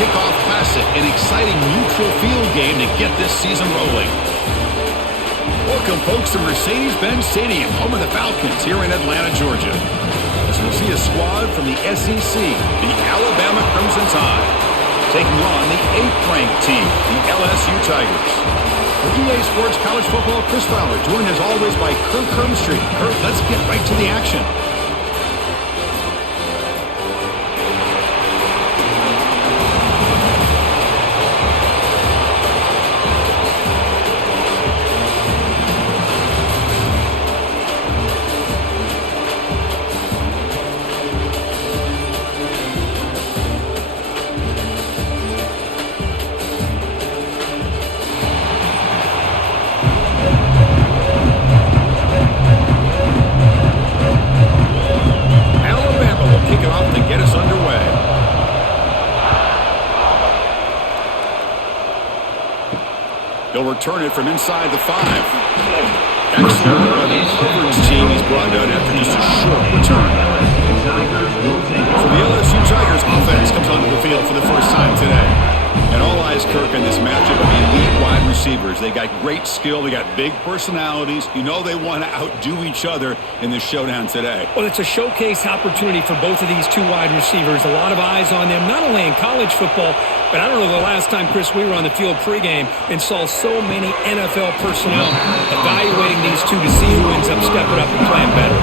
kickoff classic, an exciting neutral field game to get this season rolling. Welcome, folks, to Mercedes-Benz Stadium, home of the Falcons here in Atlanta, Georgia. As we'll see a squad from the SEC, the Alabama Crimson Tide, taking on the 8th-ranked team, the LSU Tigers. For EA Sports College Football, Chris Fowler, joined as always by Kirk Hermstreet. Kirk, let's get right to the action. He'll return it from inside the 5. Excellent work by the Auburn's team. He's brought down after just a short return. So the LSU Tigers offense comes onto the field for the first time today. And all eyes, Kirk, in this matchup of elite wide receivers. They got great skill. They got big personalities. You know they want to outdo each other in this showdown today. Well, it's a showcase opportunity for both of these two wide receivers. A lot of eyes on them, not only in college football, but I don't know the last time, Chris, we were on the field pregame and saw so many NFL personnel evaluating these two to see who ends up stepping up and playing better.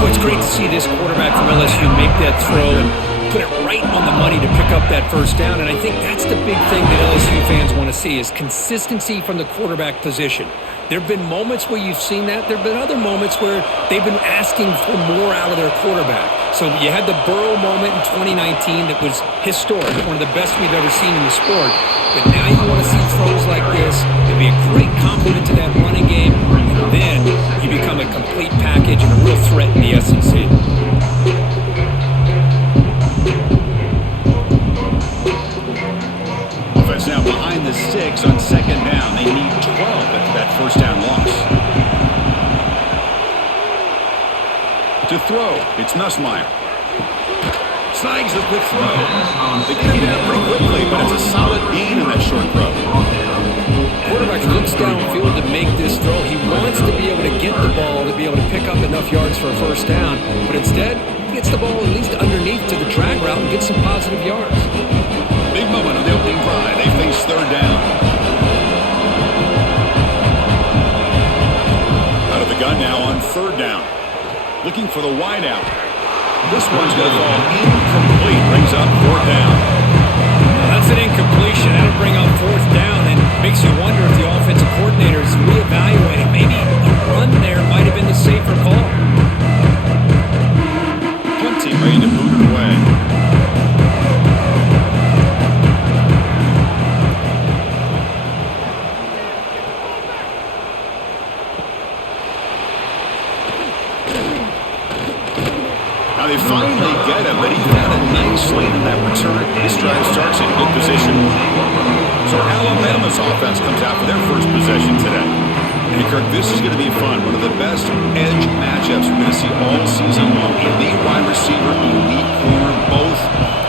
Well, it's great to see this quarterback from LSU make that throw and put it right on the money to pick up that first down. And I think that's the big thing that LSU fans want to see is consistency from the quarterback position. There have been moments where you've seen that. There have been other moments where they've been asking for more out of their quarterback. So you had the Burrow moment in 2019 that was historic, one of the best we've ever seen in the sport. But now you want to see throws like this. It'd be a great compliment to that running game. And then you become a complete package and a real threat in the SEC. Offense now behind the 6 on second down. They need 12 after that first down loss. To throw, it's Nussmeier. Snags the quick throw. They get him down pretty quickly, but it's a solid gain in that short throw. Quarterback looks downfield to make this throw. He wants to be able to get the ball to be able to pick up enough yards for a first down, but instead, he gets the ball at least underneath to the drag route and gets some positive yards. Big moment on the opening drive. They face third down. Out of the gun now on third down. Looking for the wideout. This one's going to fall incomplete. Brings up fourth down. That's an incompletion. That'll bring up fourth down and makes you wonder if the offensive coordinator is reevaluating. Maybe a run there might have been the safer call. Punt team ready to move it away. Now they finally get him, but he got a nice lead in that return. This drive starts in good position. So Alabama's offense comes out for their first possession today. And Kirk, this is going to be fun. One of the best edge matchups we're going to see all season long. Elite wide receiver, elite corner, both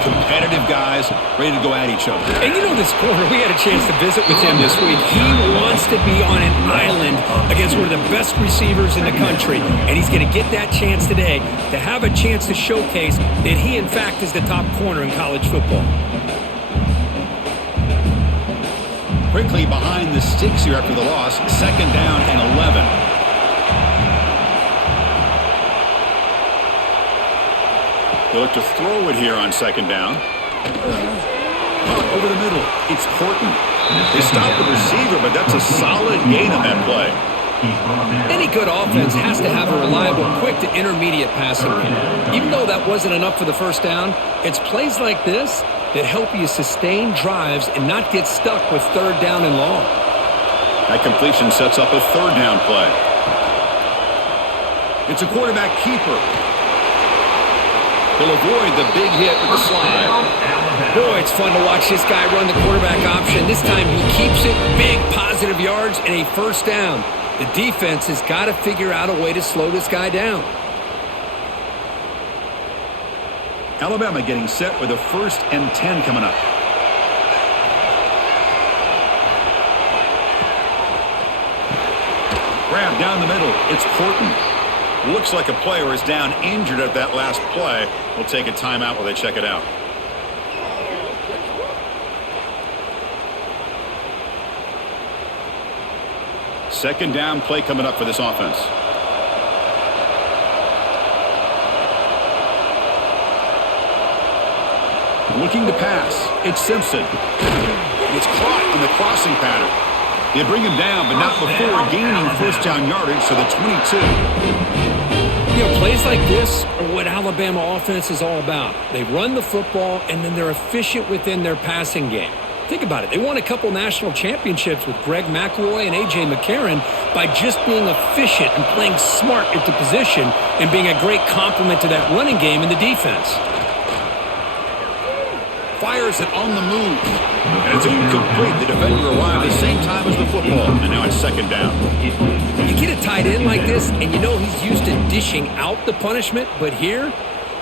competitive guys ready to go at each other. And you know this corner, we had a chance to visit with him this week. He wants to be on an island against one of the best receivers in the country. And he's going to get that chance today to have a chance to showcase that he, in fact, is the top corner in college football. Quickly behind the sticks here after the loss. Second down and 11. They'll look to throw it here on second down. Over the middle. It's Horton. They stop the receiver, but that's a solid gain on that play. Any good offense has to have a reliable, quick to intermediate passing game. Even though that wasn't enough for the first down, it's plays like this that help you sustain drives and not get stuck with third down and long. That completion sets up a third down play. It's a quarterback keeper. He'll avoid the big hit with the slide. Boy, it's fun to watch this guy run the quarterback option. This time he keeps it, big positive yards, and a first down. The defense has got to figure out a way to slow this guy down. Alabama getting set with a 1st and 10 coming up. It's Horton. Looks like a player is down injured at that last play. We'll take a timeout while they check it out. Second down play coming up for this offense. Looking to pass. It's Simpson. It's caught on the crossing pattern. They bring him down, but not before gaining first down yardage to the 22. You know, plays like this are what Alabama offense is all about. They run the football, and then they're efficient within their passing game. Think about it. They won a couple national championships with Greg McElroy and A.J. McCarron by just being efficient and playing smart at the position and being a great complement to that running game in the defense. Fires it on the move. And it's incomplete. The defender arrived at the same time as the football. And now it's second down. You get a tight end like this, and you know he's used to dishing out the punishment. But here,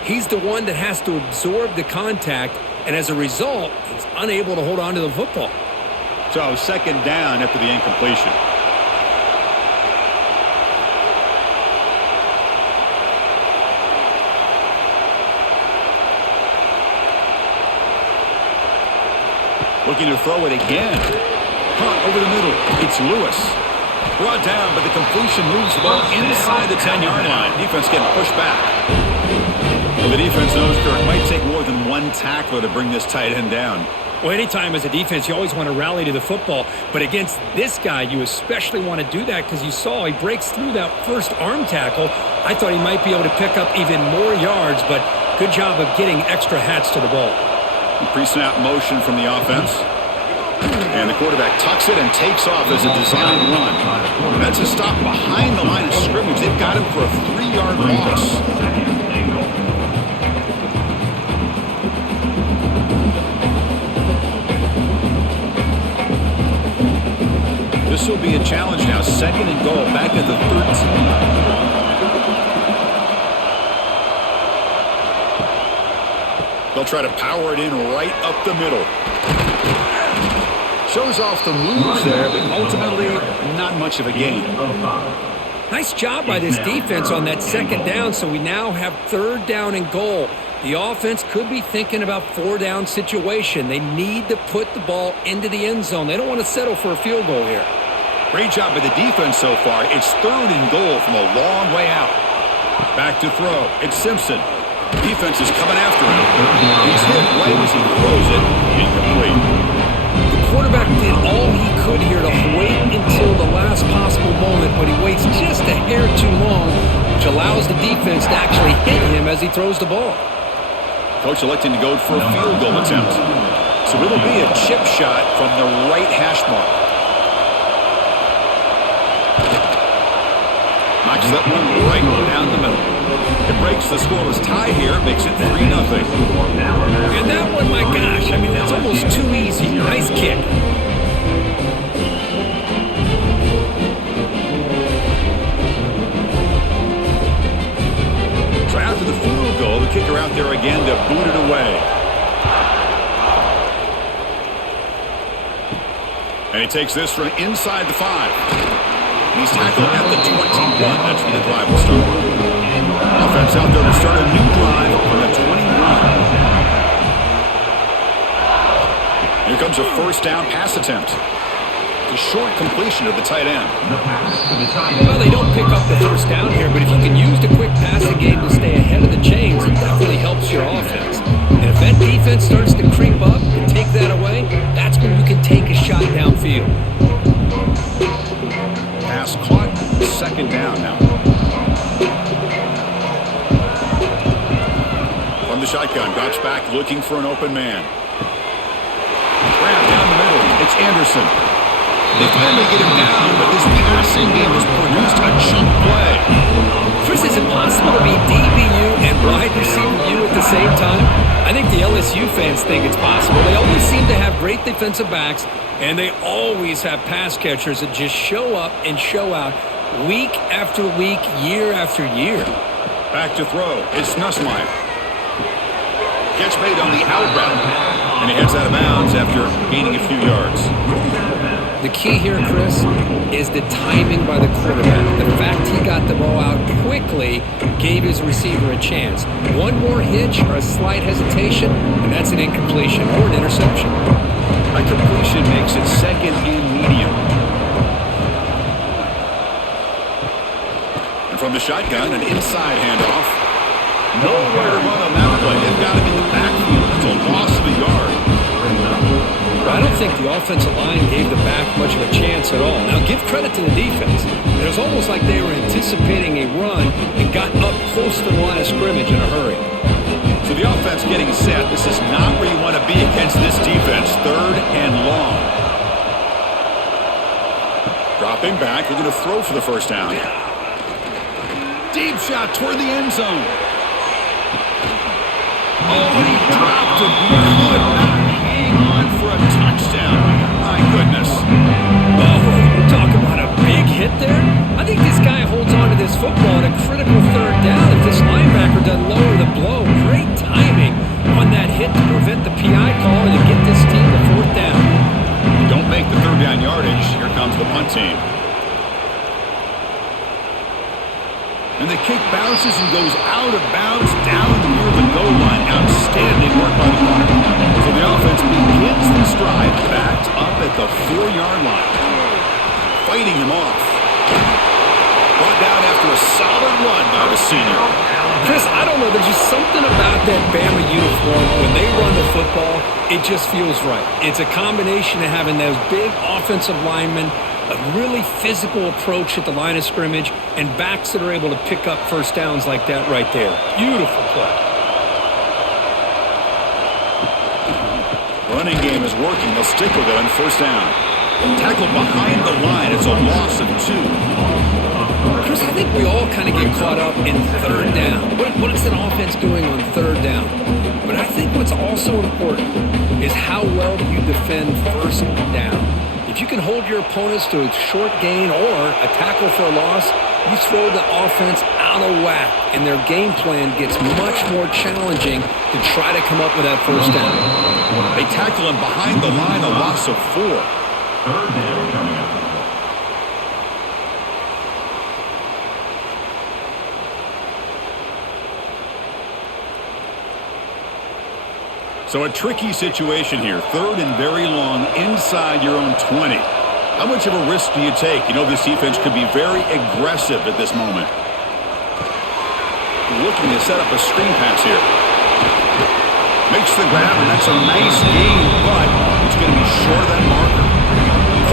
he's the one that has to absorb the contact. And as a result, he's unable to hold on to the football. So second down after the incompletion. Looking to throw it again. Hunt over the middle. It's Lewis. Brought down, but the completion moves the ball inside the 10-yard line. Defense getting pushed back. Well, the defense knows it might take more than one tackler to bring this tight end down. Well, anytime as a defense, you always want to rally to the football. But against this guy, you especially want to do that because you saw he breaks through that first arm tackle. I thought he might be able to pick up even more yards, but good job of getting extra hats to the ball. Pre-snap motion from the offense. And the quarterback tucks it and takes off as a design run. That's a stop behind the line of scrimmage. They've got him for a 3-yard loss. This will be a challenge now. Second and goal back at the 13. They'll try to power it in right up the middle. Shows off the moves there, but ultimately not much of a gain. Nice job by this defense on that second down, so we now have third down and goal. The offense could be thinking about 4-down situation. They need to put the ball into the end zone. They don't want to settle for a field goal here. Great job by the defense so far. It's third and goal from a long way out. Back to throw. It's Simpson. Defense is coming after him. He's hit right as he throws it. Incomplete. The quarterback did all he could here to wait until the last possible moment, but he waits just a hair too long, which allows the defense to actually hit him as he throws the ball. Coach electing to go for a field goal attempt. So it'll be a chip shot from the right hash mark. Knocks that one right down the middle. It breaks the scoreless tie here, makes it 3-0. And that one, my gosh, I mean, that's almost too easy. Nice kick. So after the field goal, the kicker out there again to boot it away. And he takes this from inside the 5. He's tackled at the 21. That's where the drive will start. Offense out there to start a new drive on the 21. Here comes a first down pass attempt. A short completion of the tight end. Well, they don't pick up the first down here, but if you can use the quick passing game to stay ahead of the chains, it definitely helps your offense. And if that defense starts to creep up and take that away, that's when you can take a shot downfield. Pass caught. Second down now. From the shotgun, drops back looking for an open man. Grab down the middle. It's Anderson. They finally get him down, but this passing game has produced a chunk play. Chris, is it possible to be DBU and wide receiver U at the same time? I think the LSU fans think it's possible. They always seem to have great defensive backs, and they always have pass catchers that just show up and show out week after week, year after year. Back to throw. It's Nussmeier. Catch made on the out route, and he heads out of bounds after gaining a few yards. The key here, Chris, is the timing by the quarterback. The fact he got the ball out quickly gave his receiver a chance. One more hitch or a slight hesitation, and that's an incompletion or an interception. A completion makes it second and medium. And from the shotgun, an inside handoff. Nowhere to run on that play. They've got him in the backfield. It's a loss of a yard. I don't think the offensive line gave the back much of a chance at all. Now, give credit to the defense. It was almost like they were anticipating a run and got up close to the line of scrimmage in a hurry. So the offense getting set. This is not where you want to be against this defense. Third and long. Dropping back. They're going to throw for the first down. Deep shot toward the end zone. Oh, he dropped him. He could not hang on for a touchdown. My goodness. Oh, talk about a big hit there. I think this guy holds on to this football at a critical third down. If this linebacker doesn't lower the blow, great timing on that hit to prevent the PI call and to get this team the fourth down. Don't make the third down yardage. Here comes the punt team. And the kick bounces and goes out of bounds down near the goal line. Outstanding work by the punter. So the offense begins this drive backed up at the 4-yard line. Fighting him off. Brought down after a solid run by the senior. Chris, I don't know. There's just something about that Bama uniform. When they run the football, it just feels right. It's a combination of having those big offensive linemen, a really physical approach at the line of scrimmage, and backs that are able to pick up first downs like that right there. Beautiful play. Running game is working. They'll stick with it on first down. Tackled behind the line. It's a loss of 2. Chris, I think we all kind of get caught up in third down. What is an offense doing on third down? But I think what's also important is how well do you defend first down. If you can hold your opponents to a short gain or a tackle for a loss, you throw the offense out of whack, and their game plan gets much more challenging to try to come up with that first down. They tackle him behind the line, a loss of 4. Third down coming up. So a tricky situation here. Third and very long inside your own 20. How much of a risk do you take? You know this defense could be very aggressive at this moment. Looking to set up a screen pass here. Makes the grab, and that's a nice gain, but it's going to be short of that marker.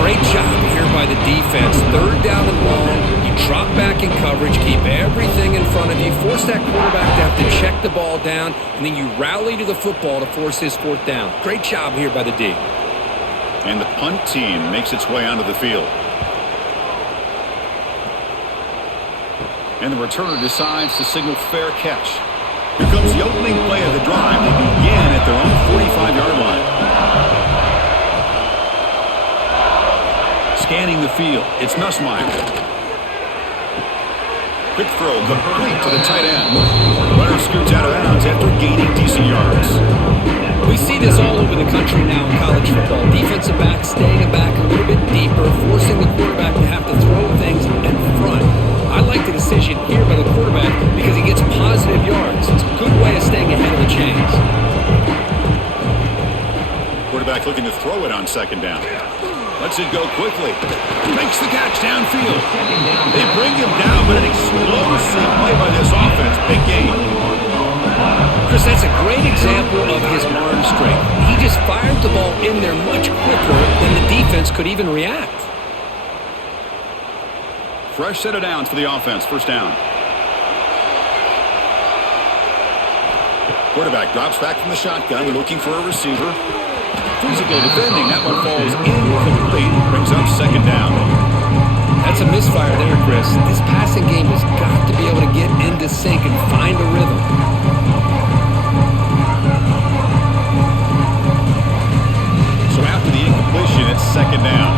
Great job here by the defense. Third down and long. You drop back in coverage, keep everything in front of you, force that quarterback to have to check the ball down, and then you rally to the football to force his fourth down. Great job here by the D. And the punt team makes its way onto the field. And the returner decides to signal fair catch. Here comes the opening play of the drive. They begin at their own 45-yard line. Scanning the field, it's Nussmeier. Quick throw, complete to the tight end. Runner scoots out of bounds after gaining decent yards. We see this all over the country now in college football. Defensive backs staying back a little bit deeper, forcing the quarterback to have to throw things in front. I like the decision here by the quarterback because he gets positive yards. It's a good way of staying ahead of the chains. Quarterback looking to throw it on second down. Lets it go quickly. Makes the catch downfield. They bring him down, but an explosive play by this offense. Big game. Chris, that's a great example of his arm strength. He just fired the ball in there much quicker than the defense could even react. Fresh set of downs for the offense. First down. Quarterback drops back from the shotgun, looking for a receiver. Physical defending. That one falls incomplete. Brings up second down. That's a misfire there, Chris. This passing game has got to be able to get into sync and find a rhythm. So after the incompletion, it's second down.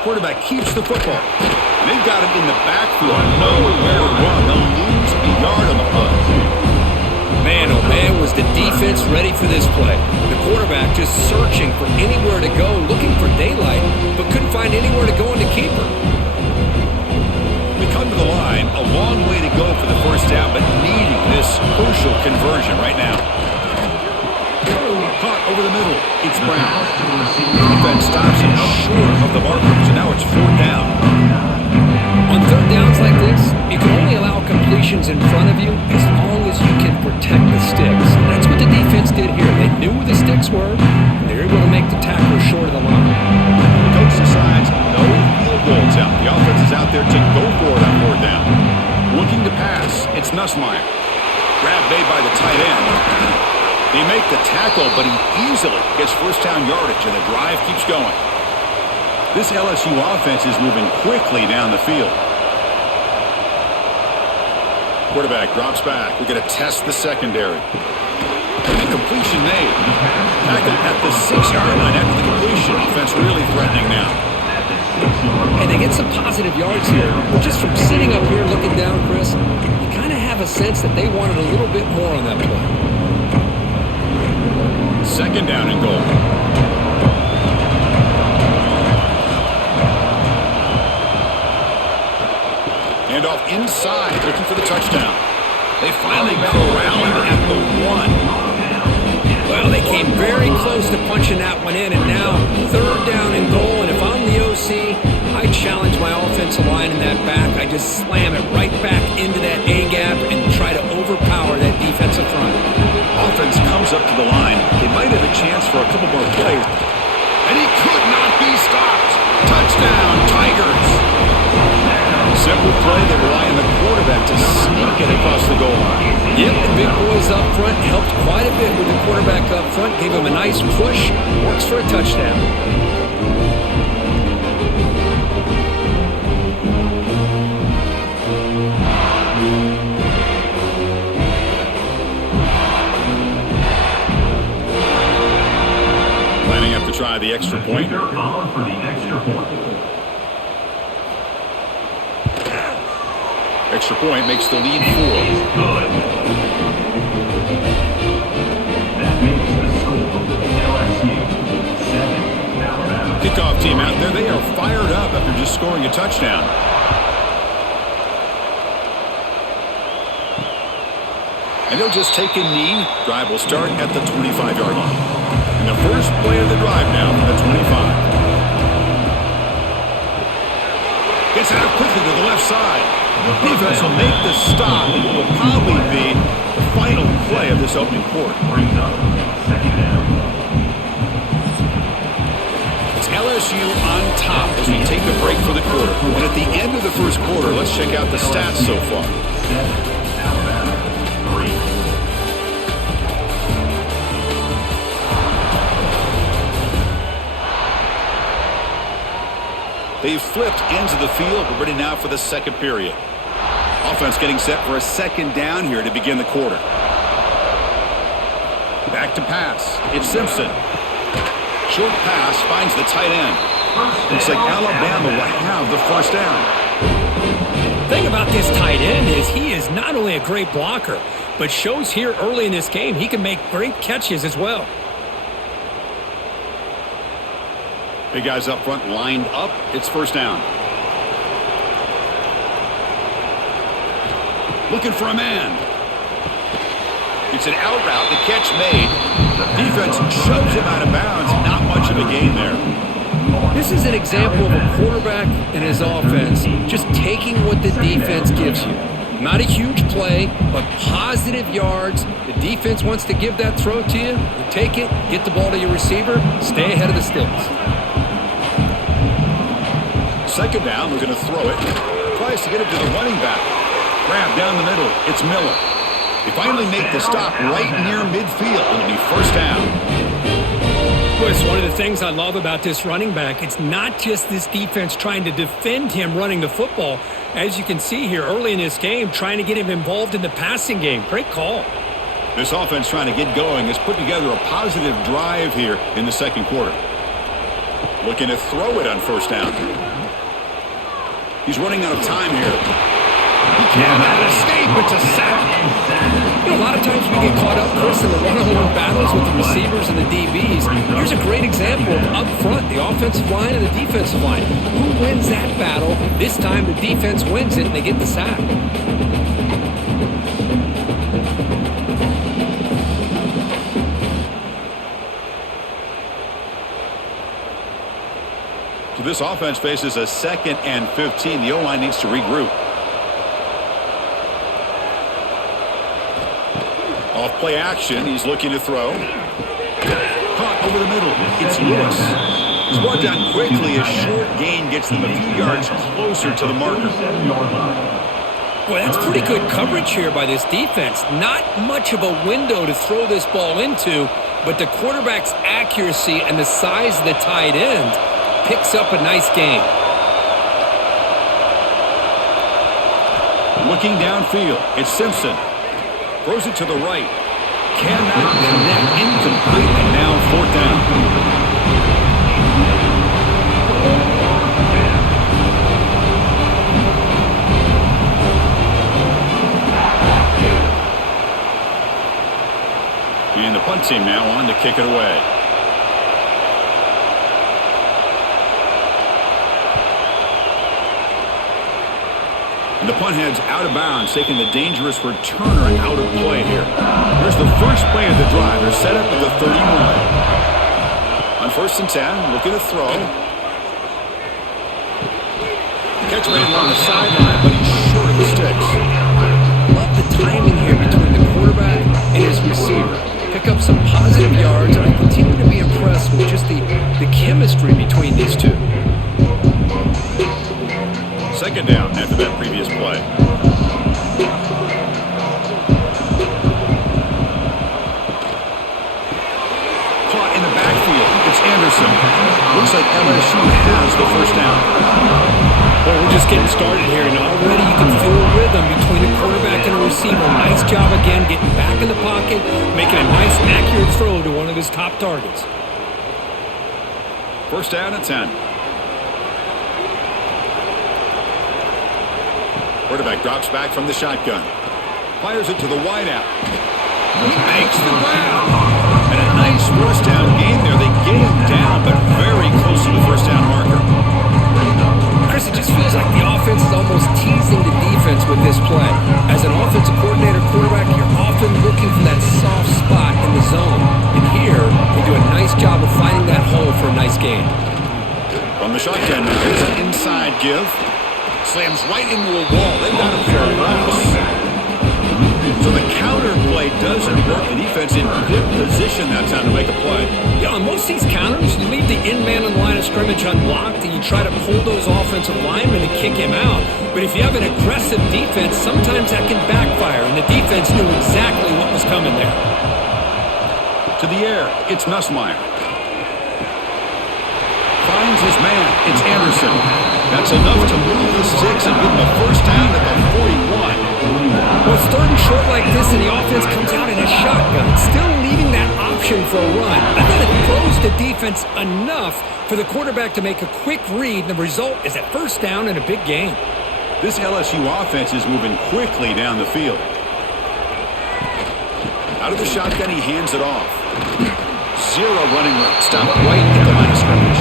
Quarterback keeps the football. And they've got him in the backfield. Nowhere to run. They'll lose a yard on the punt. Man, oh man, was the defense ready for this play. The quarterback just searching for anywhere to go, looking for daylight, but couldn't find anywhere to go into keeper. We come to the line, a long way to go for the first down, but needing this crucial conversion right now. Caught over the middle. It's Brown. Defense stops him short of the markers, and now it's fourth down. On third downs like this, you can only allow completions in front of you as long as you can protect the sticks. And that's what the defense did here. They knew where the sticks were, and they were able to make the tackle short of the line. The coach decides no field goals out. The offense is out there to go for it on fourth down. Looking to pass, it's Nussmeier. Grab made by the tight end. They make the tackle, but he easily gets first down yardage, and the drive keeps going. This LSU offense is moving quickly down the field. Quarterback drops back. We're going to test the secondary. And completion made. Tackle at the 6-yard line after the completion. Offense really threatening now. And they get some positive yards here. Just from sitting up here looking down, Chris, you kind of have a sense that they wanted a little bit more on that play. Second down and goal. Hand off inside, looking for the touchdown. They finally corralled at the 1. Well, they came very close to punching that one in, and now third down and goal. And if I'm the OC, I challenge my offensive line in that back. I just slam it right back into that A-gap and try to overpower that defensive front. Offense comes up to the line. They might have a chance for a couple more plays. And he could not be stopped. Touchdown, Tigers. Simple play. They rely on the quarterback to sneak it across the goal line. Yep, the big boys up front helped quite a bit with the quarterback up front. Gave him a nice push. Works for a touchdown. Lining up to try the extra point. For the extra point. Extra point makes the lead 4. Good. That makes the score LSU 7, Alabama. Kickoff team out there. They are fired up after just scoring a touchdown. And they'll just take a knee. Drive will start at the 25-yard line. And the first play of the drive now from the 25. Gets it out quickly to the left side. Defense will make the stop. It will probably be the final play of this opening quarter. Brings up second down. It's LSU on top as we take a break for the quarter. And at the end of the first quarter, let's check out the stats so far. 7, Alabama 3. They've flipped into the field. We're ready now for the second period. Offense getting set for a second down here to begin the quarter. Back to pass. It's Simpson. Short pass finds the tight end. Looks like Alabama will have the first down. The thing about this tight end is he is not only a great blocker, but shows here early in this game he can make great catches as well. Big guys up front lined up. It's first down. Looking for a man. It's an out route. The catch made. Defense shoves him out of bounds. Not much of a gain there. This is an example of a quarterback and his offense just taking what the defense gives you. Not a huge play, but positive yards. The defense wants to give that throw to you. You take it, get the ball to your receiver, stay ahead of the sticks. Second down, we're going to throw it. Tries to get it to the running back. Grab down the middle. It's Miller. They finally make the stop right near midfield. It'll be first down. Boy, it's one of the things I love about this running back. It's not just this defense trying to defend him running the football. As you can see here early in this game, trying to get him involved in the passing game. Great call. This offense trying to get going has put together a positive drive here in the second quarter. Looking to throw it on first down. He's running out of time here. He cannot escape. It's a sack. A lot of times we get caught up, Chris, in the one-on-one battles with the receivers and the DBs. Here's a great example of up front, the offensive line and the defensive line. Who wins that battle? This time the defense wins it and they get the sack. So this offense faces a 2nd and 15. The O-line needs to regroup. Off play action. He's looking to throw. Caught over the middle. It's Lewis. He's brought down quickly. A short gain gets them a few yards closer to the marker. Boy, that's pretty good coverage here by this defense. Not much of a window to throw this ball into, but the quarterback's accuracy and the size of the tight end picks up a nice gain. Looking downfield. It's Simpson. Throws it to the right. Cannot connect. Incomplete. And now 4th down. And the punt team now on to kick it away. And the punt heads out of bounds, taking the dangerous returner out of play here. Here's the first play of the drive. They're set up at the 31. On 1st and 10, looking to throw. Catch made along the sideline, but he's short of the sticks. Love the timing here between the quarterback and his receiver. Pick up some positive yards, and I continue to be impressed with just the chemistry between these two. 2nd down after that previous play. Caught in the backfield. It's Anderson. Looks like LSU has the 1st down. Well, we're just getting started here, and already you can feel a rhythm between the quarterback and the receiver. Nice job again getting back in the pocket, making a nice, accurate throw to one of his top targets. 1st down at 10. Quarterback drops back from the shotgun. Fires it to the wideout. He makes the grab. And a nice 1st down gain there. They get him down, but very close to the 1st down marker. Chris, it just feels like the offense is almost teasing the defense with this play. As an offensive coordinator quarterback, you're often looking for that soft spot in the zone. And here, they do a nice job of finding that hole for a nice gain. From the shotgun, there's an inside give. Slams right into a wall. They've got him for a loss. So the counter play doesn't work. The defense in good position that time to make a play. Yeah, on most of these counters, you leave the in-man on the line of scrimmage unblocked and you try to pull those offensive linemen and kick him out. But if you have an aggressive defense, sometimes that can backfire, and the defense knew exactly what was coming there. To the air, it's Nussmeier. Finds his man. It's Anderson. That's enough to move the sticks and give him a 1st down at the 41. Well, it's 3rd and short like this, and the offense comes out in a shotgun, still leaving that option for a run. I thought it throws the defense enough for the quarterback to make a quick read, and the result is a 1st down and a big gain. This LSU offense is moving quickly down the field. Out of the shotgun, he hands it off. 0 running room. Stop right at the line of scrimmage.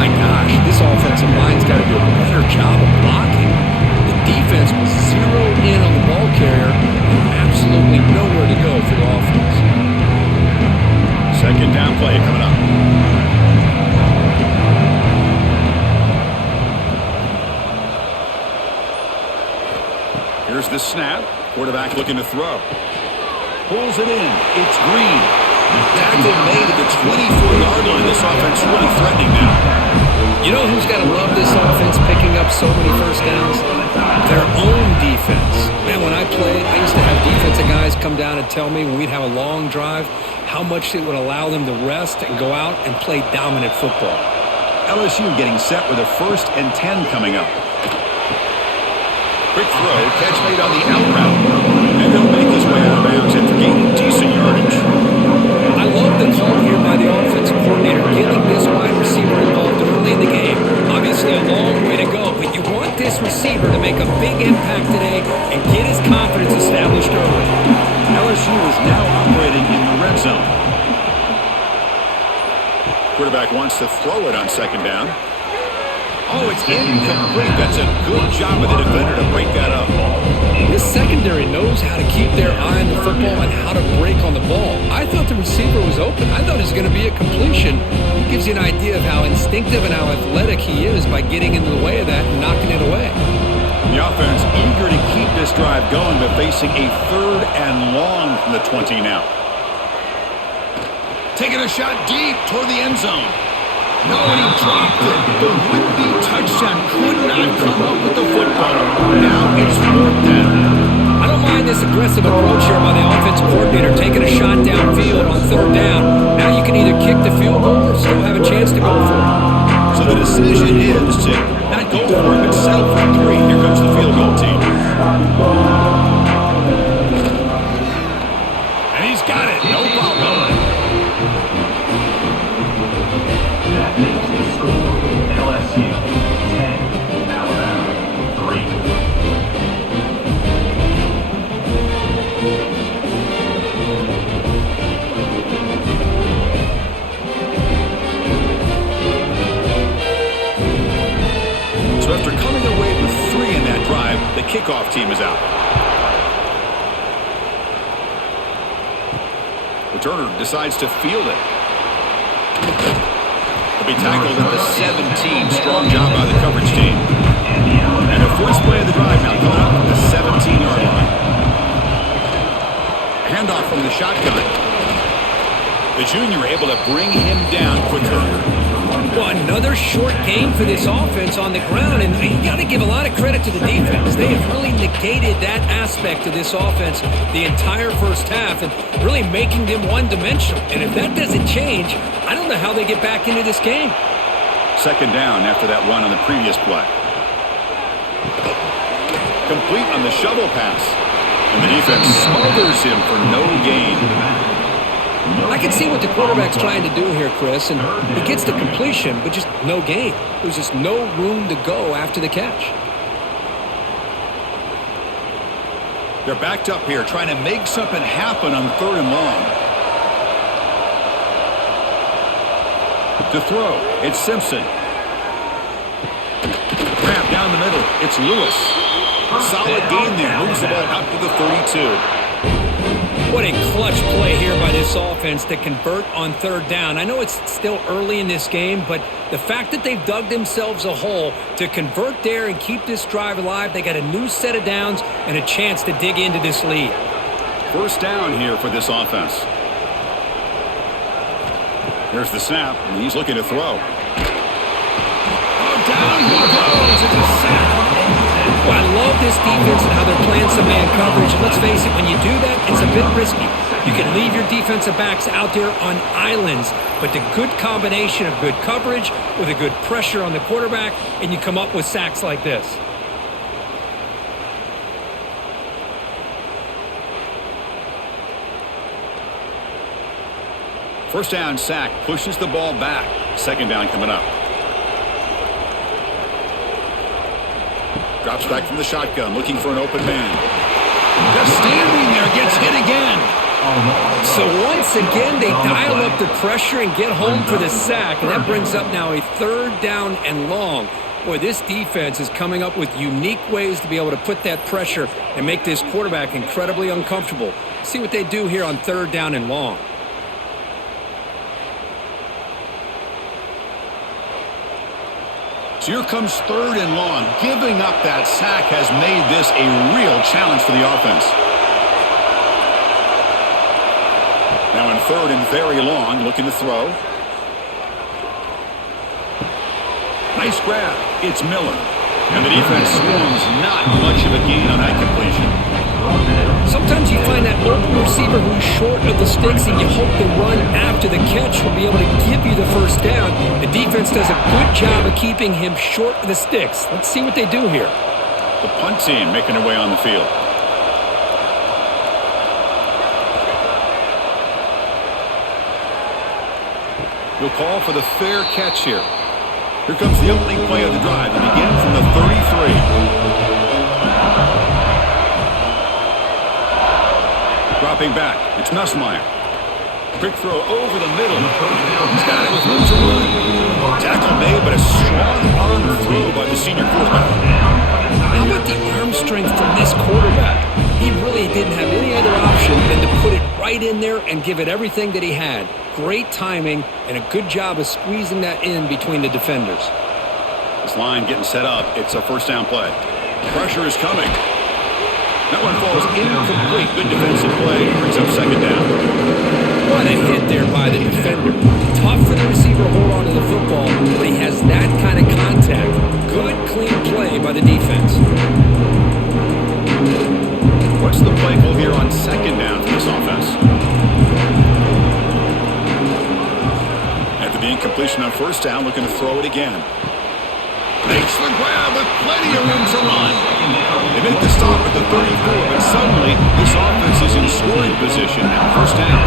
My gosh, this offensive line's got to do a better job of blocking. The defense was zeroed in on the ball carrier and absolutely nowhere to go for the offense. 2nd down play coming up. Here's the snap. Quarterback looking to throw. Pulls it in. It's Green. Tackle made at the 24-yard line. This offense really threatening now. You know who's got to love this offense picking up so many 1st downs? Their own defense. Man, when I played, I used to have defensive guys come down and tell me when we'd have a long drive how much it would allow them to rest and go out and play dominant football. LSU getting set with a 1st and 10 coming up. Quick throw, catch made on the out route. And he'll make his way out of bounds after gaining decent yardage. I love the call here by the offensive coordinator, getting this wide receiver involved early early in the game. Obviously a long way to go, but you want this receiver to make a big impact today and get his confidence established early. LSU is now operating in the red zone. Quarterback wants to throw it on second down. Oh, it's incomplete. That's a good job of the defender to break that up. This secondary knows how to keep their eye on the football and how to break on the ball. I thought the receiver was open. I thought it was going to be a completion. It gives you an idea of how instinctive and how athletic he is by getting into the way of that and knocking it away. The offense eager to keep this drive going, but facing a 3rd and long from the 20 now. Taking a shot deep toward the end zone. No, and he dropped it. The would-be touchdown could not come up with the football. Now it's 4th down. I don't mind this aggressive approach here by the offensive coordinator, taking a shot downfield on 3rd down. Now you can either kick the field goal or still have a chance to go for it. So the decision is to not go for it, but settle for 3. Here comes the field goal team. And he's got it. No problem. That makes the score LSU 10, Alabama 3. So after coming away with 3 in that drive, the kickoff team is out. Returner decides to field it. Will be tackled at the 17. Strong job by the coverage team. And the first play of the drive now coming up at the 17-yard line. Handoff from the shotgun. The junior able to bring him down quicker. Well, another short game for this offense on the ground, and you got to give a lot of credit to the defense. They have really negated that aspect of this offense the entire first half and really making them one-dimensional. And if that doesn't change, I don't know how they get back into this game. 2nd down after that run on the previous play. Complete on the shovel pass. And the defense smothers him for no gain. I can see what the quarterback's trying to do here, Chris, and he gets the completion, but just no gain. There's just no room to go after the catch. They're backed up here trying to make something happen on 3rd and long. To throw, it's Simpson. Grab down the middle, it's Lewis. Solid gain there, moves the ball out to the 32. What a clutch play here by this offense to convert on 3rd down. I know it's still early in this game, but the fact that they've dug themselves a hole to convert there and keep this drive alive, they got a new set of downs and a chance to dig into this lead. 1st down here for this offense. There's the snap, and he's looking to throw. Oh, down he goes. It's a sack. Well, I love this defense and how they're playing some man coverage. Let's face it, when you do that, it's a bit risky. You can leave your defensive backs out there on islands, but the good combination of good coverage with a good pressure on the quarterback, and you come up with sacks like this. First down sack pushes the ball back. 2nd down coming up. Drops back from the shotgun, looking for an open man. Just standing there, gets hit again. So once again, they dial up the pressure and get home for the sack, and that brings up now a 3rd down and long. Boy, this defense is coming up with unique ways to be able to put that pressure and make this quarterback incredibly uncomfortable. See what they do here on 3rd down and long. So here comes 3rd and long. Giving up that sack has made this a real challenge for the offense. Now in 3rd and very long, looking to throw. Nice grab. It's Miller. And the defense swarms not much of a gain on that completion. Sometimes you find that open receiver who's short of the sticks, and you hope the run after the catch will be able to give you the 1st down. The defense does a good job of keeping him short of the sticks. Let's see what they do here. The punt team making their way on the field. He'll call for the fair catch here. Here comes the opening play of the drive. It begins from the 33. Dropping back. It's Nussmeier. Quick throw over the middle. He's got it with room to run. Tackle made, but a strong arm throw by the senior quarterback. How about the arm strength from this quarterback? He really didn't have any other option than to put it right in there and give it everything that he had. Great timing and a good job of squeezing that in between the defenders. This line getting set up. It's a first down play. Pressure is coming. That one falls incomplete. Good defensive play. Brings up second down. What a hit there by the defender. Tough for the receiver to hold on to the football, but he has that kind of contact. Good, clean play by the defense. What's the play call here on second down for this offense? After the incompletion on first down, looking to throw it again. Makes the grab with plenty of room to run. They make the stop at the 34, but suddenly this offense is in scoring position now. First down.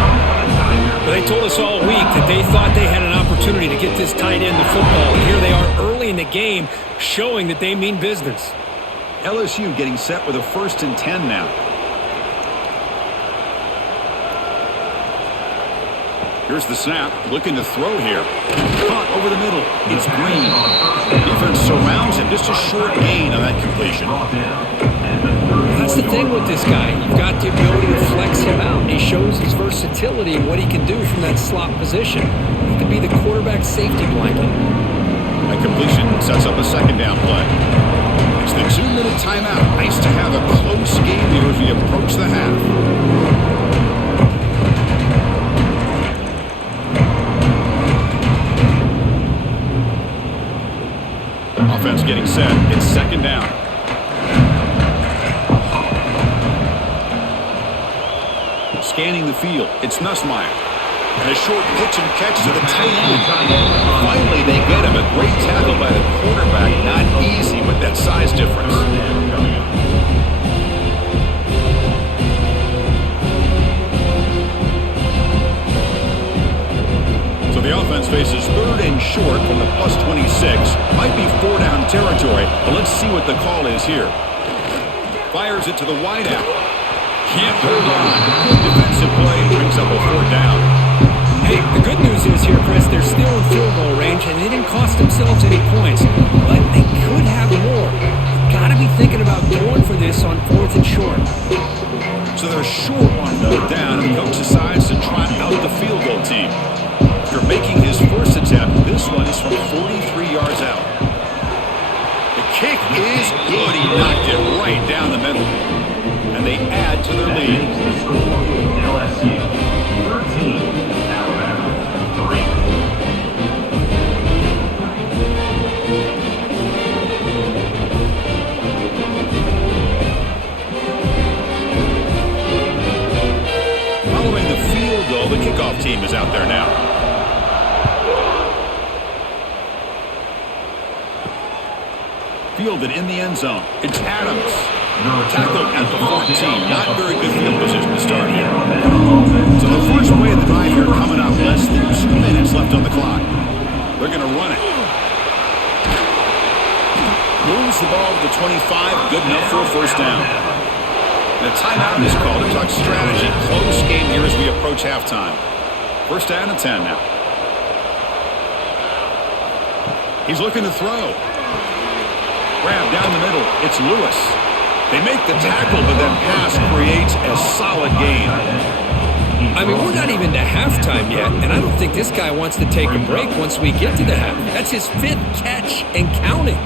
But they told us all week that they thought they had an opportunity to get this tight end the football. And here they are early in the game showing that they mean business. LSU getting set with a 1st and 10 now. Here's the snap. Looking to throw here. Caught over the middle. It's Green. Defense surrounds him. Just a short gain on that completion. That's the thing with this guy. You've got the ability to flex him out. He shows his versatility and what he can do from that slot position. He can be the quarterback safety blanket. That completion sets up a second down play. It's the 2-minute timeout. Nice to have a close game here as we approach the half. Offense getting set. It's second down. Scanning the field. It's Nussmeier. And a short pitch and catch to the tight end. Finally, they get him. A great tackle by the quarterback. Not easy with that size difference. So the offense faces 3rd and short from the +26. Might be 4-down territory, but let's see what the call is here. Fires it to the wideout. Can't hold on. Good defensive play. Brings up a 4th down. Hey, the good news is here, Chris, they're still in field goal range, and they didn't cost themselves any points. But they could have more. Got to be thinking about going for this on 4th and short. So they're short on 4th down, and the coach decides to trot out the field goal team. After making his first attempt, this one is from 43 yards out. The kick is good. He knocked it right down the middle. And they add to their lead. LSU 13, Alabama 3. Following the field goal, the kickoff team is out there now. Fielded in the end zone. It's Adams. Tackled at the 14. Not very good field position to start here. So the first play of the drive here coming up. Less than 2 minutes left on the clock. They're going to run it. Moves the ball to the 25. Good enough for a first down. And a timeout is called to talk strategy. Close game here as we approach halftime. First down and 10 now. He's looking to throw. Grab down the middle. It's Lewis. They make the tackle, but that pass creates a solid gain. I mean, we're not even to halftime yet, and I don't think this guy wants to take a break once we get to the half. That's his 5th catch and counting.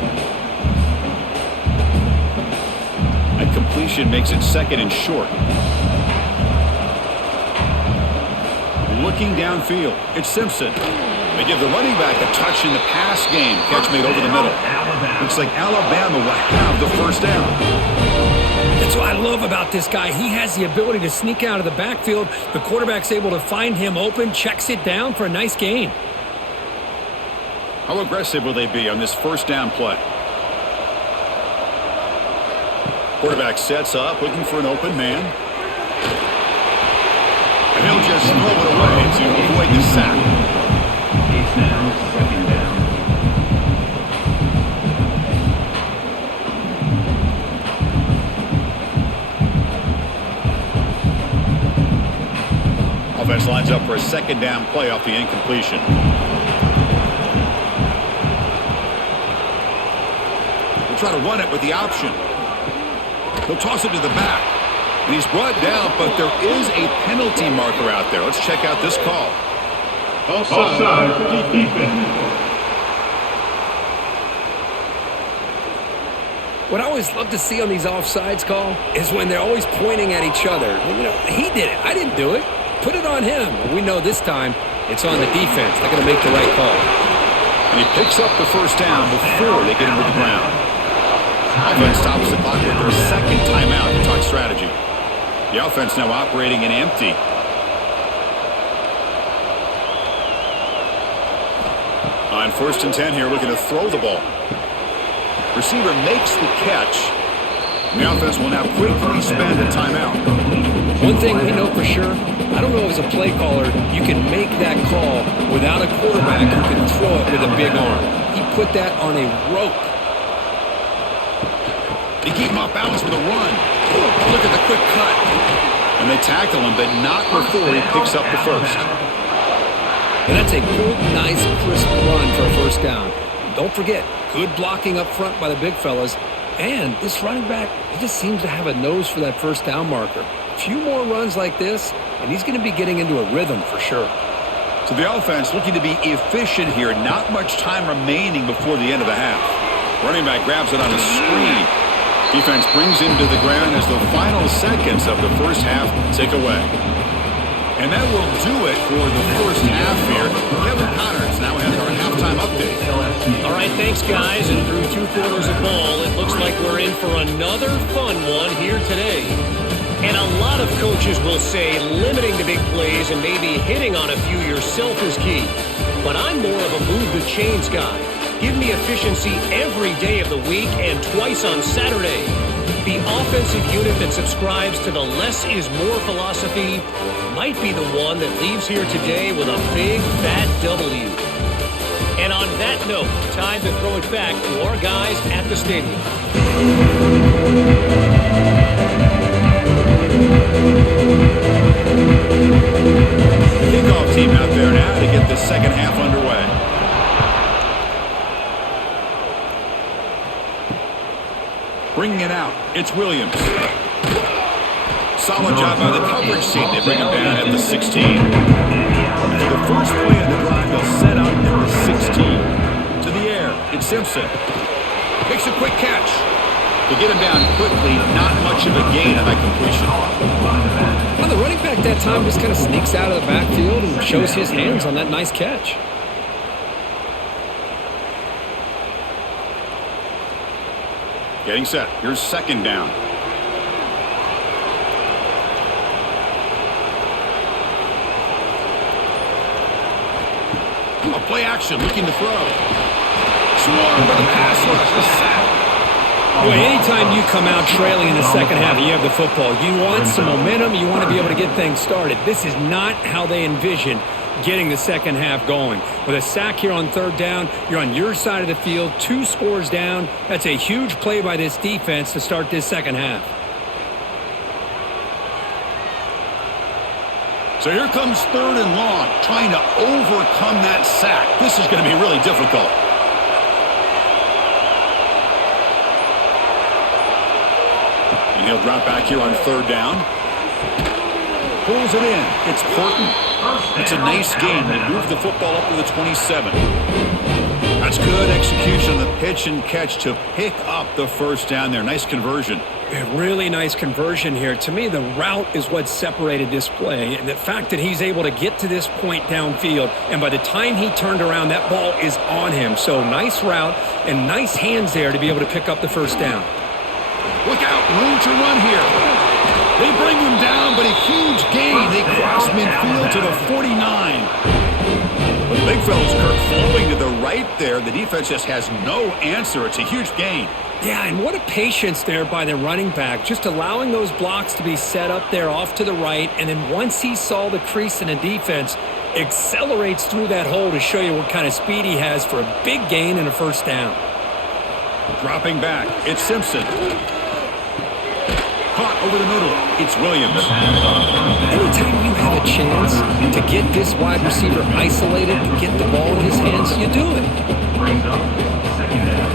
A completion makes it 2nd and short. Looking downfield, it's Simpson. They give the running back a touch in the pass game. Catch made over the middle. Looks like Alabama will have the first down. That's what I love about this guy. He has the ability to sneak out of the backfield. The quarterback's able to find him open, checks it down for a nice gain. How aggressive will they be on this first down play? Quarterback sets up, looking for an open man. And he'll just throw it away to avoid the sack. It's now 2nd down. offense lines up for a second down play off the incompletion. We'll try to run it with the option. He'll toss it to the back. And he's brought down, but there is a penalty marker out there. Let's check out this call. Offside, defense. What I always love to see on these offsides call is when they're always pointing at each other. You know, he did it. I didn't do it. Put it on him. We know this time it's on the defense. They're going to make the right call. And he picks up the first down before they get him to the ground. Offense stops the clock with their second timeout to talk strategy. The offense now operating in empty. On 1st and 10 here, looking to throw the ball. Receiver makes the catch. And the offense will now quickly spend a timeout. One thing we know for sure, I don't know as a play caller, you can make that call without a quarterback who can throw it with a big arm. He put that on a rope. They keep him off balance with a run. Oh, look at the quick cut. And they tackle him, but not before he picks up the first. And that's a good, nice, crisp run for a first down. Don't forget, good blocking up front by the big fellas. And this running back, he just seems to have a nose for that first down marker. A few more runs like this, and he's going to be getting into a rhythm for sure. So the offense looking to be efficient here. Not much time remaining before the end of the half. Running back grabs it on a screen. Defense brings him to the ground as the final seconds of the first half tick away. And that will do it for the first half here. Kevin Connors now has our halftime update. All right, thanks, guys. And through 2 quarters of ball, it looks like we're in for another fun one here today. And a lot of coaches will say limiting the big plays and maybe hitting on a few yourself is key. But I'm more of a move the chains guy. Give me efficiency every day of the week and twice on Saturday. The offensive unit that subscribes to the less is more philosophy might be the one that leaves here today with a big fat W. And on that note, time to throw it back to our guys at the stadium. The kickoff team out there now to get the second half underway. Bringing it out, it's Williams. Solid job by the coverage team. They bring him down at the 16. And for the first play of the drive, they'll set up at the 16. To the air, it's Simpson. Makes a quick catch. To get him down quickly, not much of a gain on that completion. Well, the running back that time just kind of sneaks out of the backfield and shows his hands on that nice catch. Getting set. Here's second down. A play action, looking to throw. Swarm with a pass rush, a sack. Boy, anytime you come out trailing in the second half and you have the football, you want some momentum, you want to be able to get things started. This is not how they envision getting the second half going. With a sack here on 3rd down, you're on your side of the field, 2 scores down. That's a huge play by this defense to start this second half. So here comes 3rd and long, trying to overcome that sack. This is going to be really difficult. And he'll drop back here on 3rd down. Pulls it in. It's Horton. It's a nice game. They move the football up to the 27. That's good execution on the pitch and catch to pick up the first down there. Nice conversion. A really nice conversion here. To me, the route is what separated this play. And the fact that he's able to get to this point downfield, and by the time he turned around, that ball is on him. So nice route and nice hands there to be able to pick up the first down. Look out, room to run here. They bring him down, but a huge gain. They cross midfield to the 49. The big fella's Kirk flowing to the right there. The defense just has no answer. It's a huge gain. Yeah, and what a patience there by the running back, just allowing those blocks to be set up there off to the right, and then once he saw the crease in the defense, accelerates through that hole to show you what kind of speed he has for a big gain and a first down. Dropping back, it's Simpson. Caught over the middle. It's Williams. Anytime you have a chance to get this wide receiver isolated and get the ball in his hands, you do it. Brings up second down.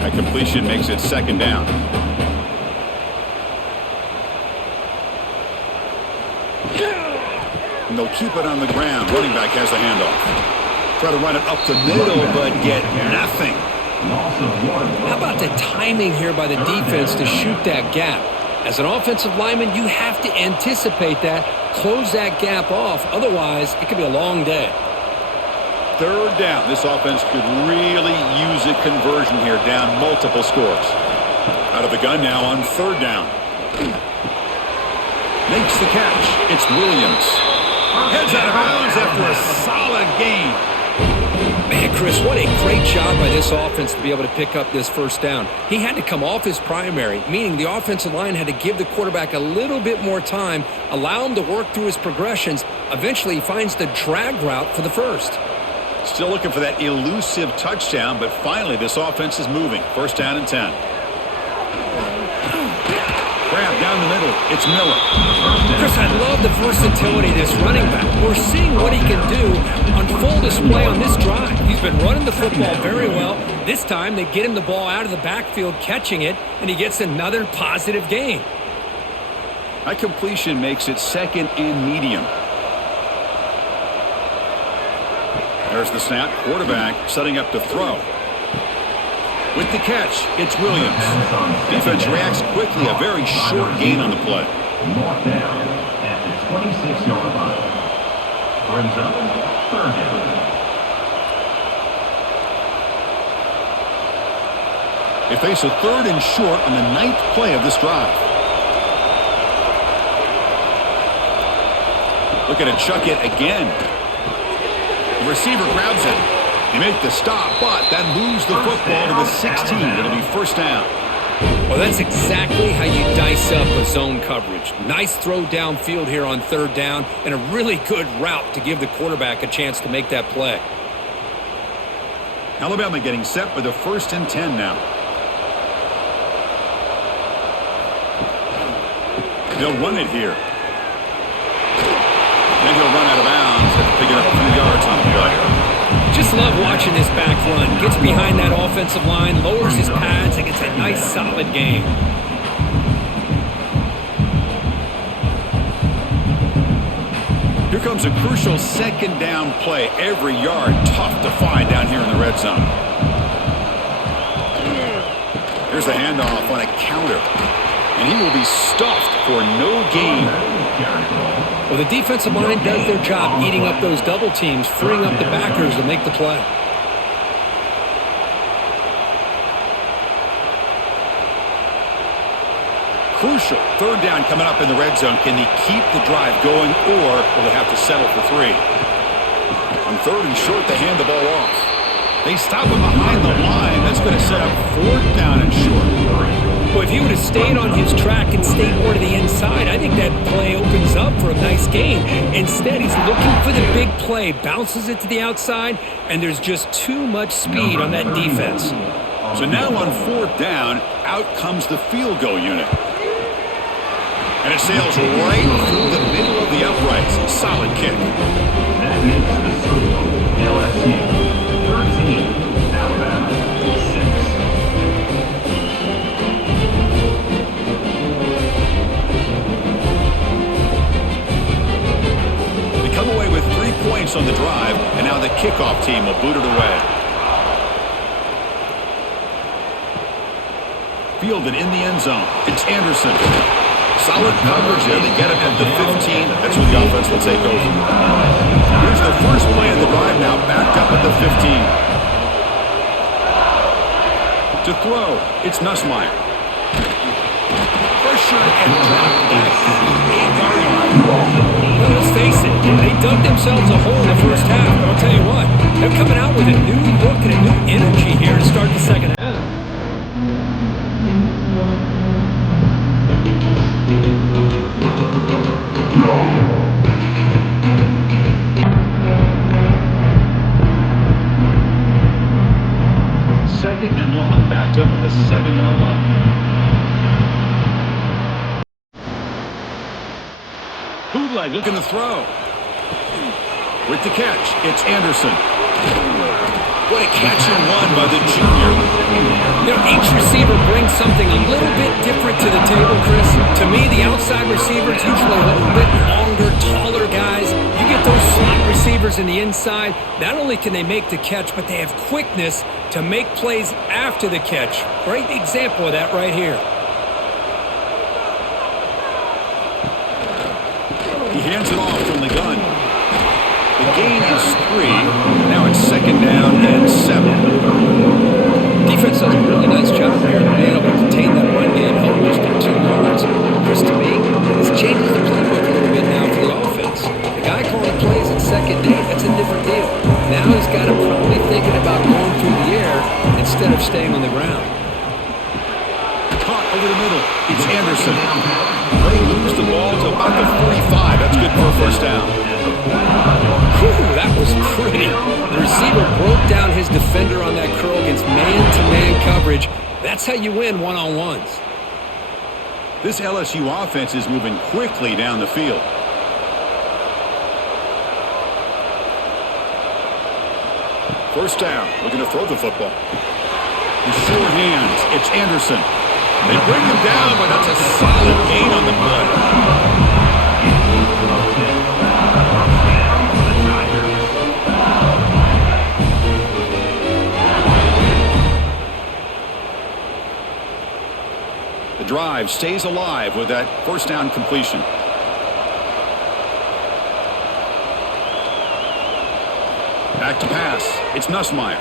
That completion makes it second down. And they'll keep it on the ground. Running back has the handoff. Try to run it up the middle, but get nothing. How about the timing here by the defense to shoot that gap? As an offensive lineman, you have to anticipate that, close that gap off. Otherwise, it could be a long day. Third down. This offense could really use a conversion here, down multiple scores. Out of the gun now on third down. Makes the catch. It's Williams. Heads out of bounds after a solid gain. Man, Chris, what a great job by this offense to be able to pick up this first down. He had to come off his primary, meaning the offensive line had to give the quarterback a little bit more time, allow him to work through his progressions. Eventually, he finds the drag route for the first. Still looking for that elusive touchdown, but finally this offense is moving. First down and 10. Grab down the middle. It's Miller. Chris, I love the versatility of this running back. We're seeing what he can do on full display on this drive. He's been running the football very well. This time they get him the ball out of the backfield, catching it, and he gets another positive gain. That completion makes it second and medium. There's the snap. Quarterback setting up to throw. With the catch, it's Williams. Defense reacts quickly. A very short gain on the play. Marked down at the 26-yard line. Brings up third down. They face a third and short on the 9th play of this drive. Looking to chuck it again. The receiver grabs it. They make the stop, but that moves the football to the 16. It'll be first down. Well, that's exactly how you dice up a zone coverage. Nice throw downfield here on third down, and a really good route to give the quarterback a chance to make that play. Alabama getting set for the first and 10 now. They'll run it here. And he'll run out of bounds and pick it up a few yards on the play. Just love watching this back run. Gets behind that offensive line, lowers his pads, and gets a nice solid gain. Here comes a crucial second down play. Every yard tough to find down here in the red zone. Here's the handoff on a counter. And he will be stuffed for no gain. Well, the defensive line does their job eating up those double teams, freeing up the backers to make the play. Crucial. Third down coming up in the red zone. Can they keep the drive going, or will they have to settle for 3? On third and short, they hand the ball off. They stop him behind the line. That's going to set up fourth down and short. Well, if he would have stayed on his track and stayed more to the inside, I think that play opens up for a nice gain. Instead, he's looking for the big play, bounces it to the outside, and there's just too much speed on that defense. So now on fourth down, out comes the field goal unit. And it sails right through the middle of the uprights. Solid kick. That makes the score LSU 13, Alabama 6. Come away with 3 points on the drive, and now the kickoff team will boot it away. Fielded in the end zone. It's Anderson. Solid coverage there. They get it at the 15. That's when the offense will take over. Here's the first play of the drive now, backed up at the 15. To throw, it's Nussmeier. Pressure and drop back at the 8-yard line. Well, let's face it, they dug themselves a hole in the first half, but I'll tell you what, they're coming out with a new look and a new energy here to start the second half. Second and long. took the 7-yard line. Bootleg looking to throw. With the catch, it's Anderson. What a catch and one by the junior. You know, each receiver brings something a little bit different to the table, Chris. To me, the outside receivers, usually a little bit longer, taller guys. You get those slot receivers in the inside, not only can they make the catch, but they have quickness to make plays after the catch. Great example of that right here. He hands it off from the gun. The gain is 3. Now it's 2nd down and 7. Defense does a really nice job here of being able to contain that run game, held just at 2 yards. Chris, to me, this changes the playbook a little bit now for the offense. The guy calling plays at 2nd and 8, that's a different deal. Now he's got to probably thinking about going through the air instead of staying on the ground. Caught over the middle. It's Anderson. They lose the ball to about the 45. That's good for a 1st down. Whew, that was pretty. The receiver broke down his defender on that curl against man-to-man coverage. That's how you win one-on-ones. This LSU offense is moving quickly down the field. First down, looking to throw the football. The sure hands, it's Anderson. They bring him down, but that's a solid gain on the play. The drive stays alive with that 1st down completion. Back to pass. It's Nussmeier.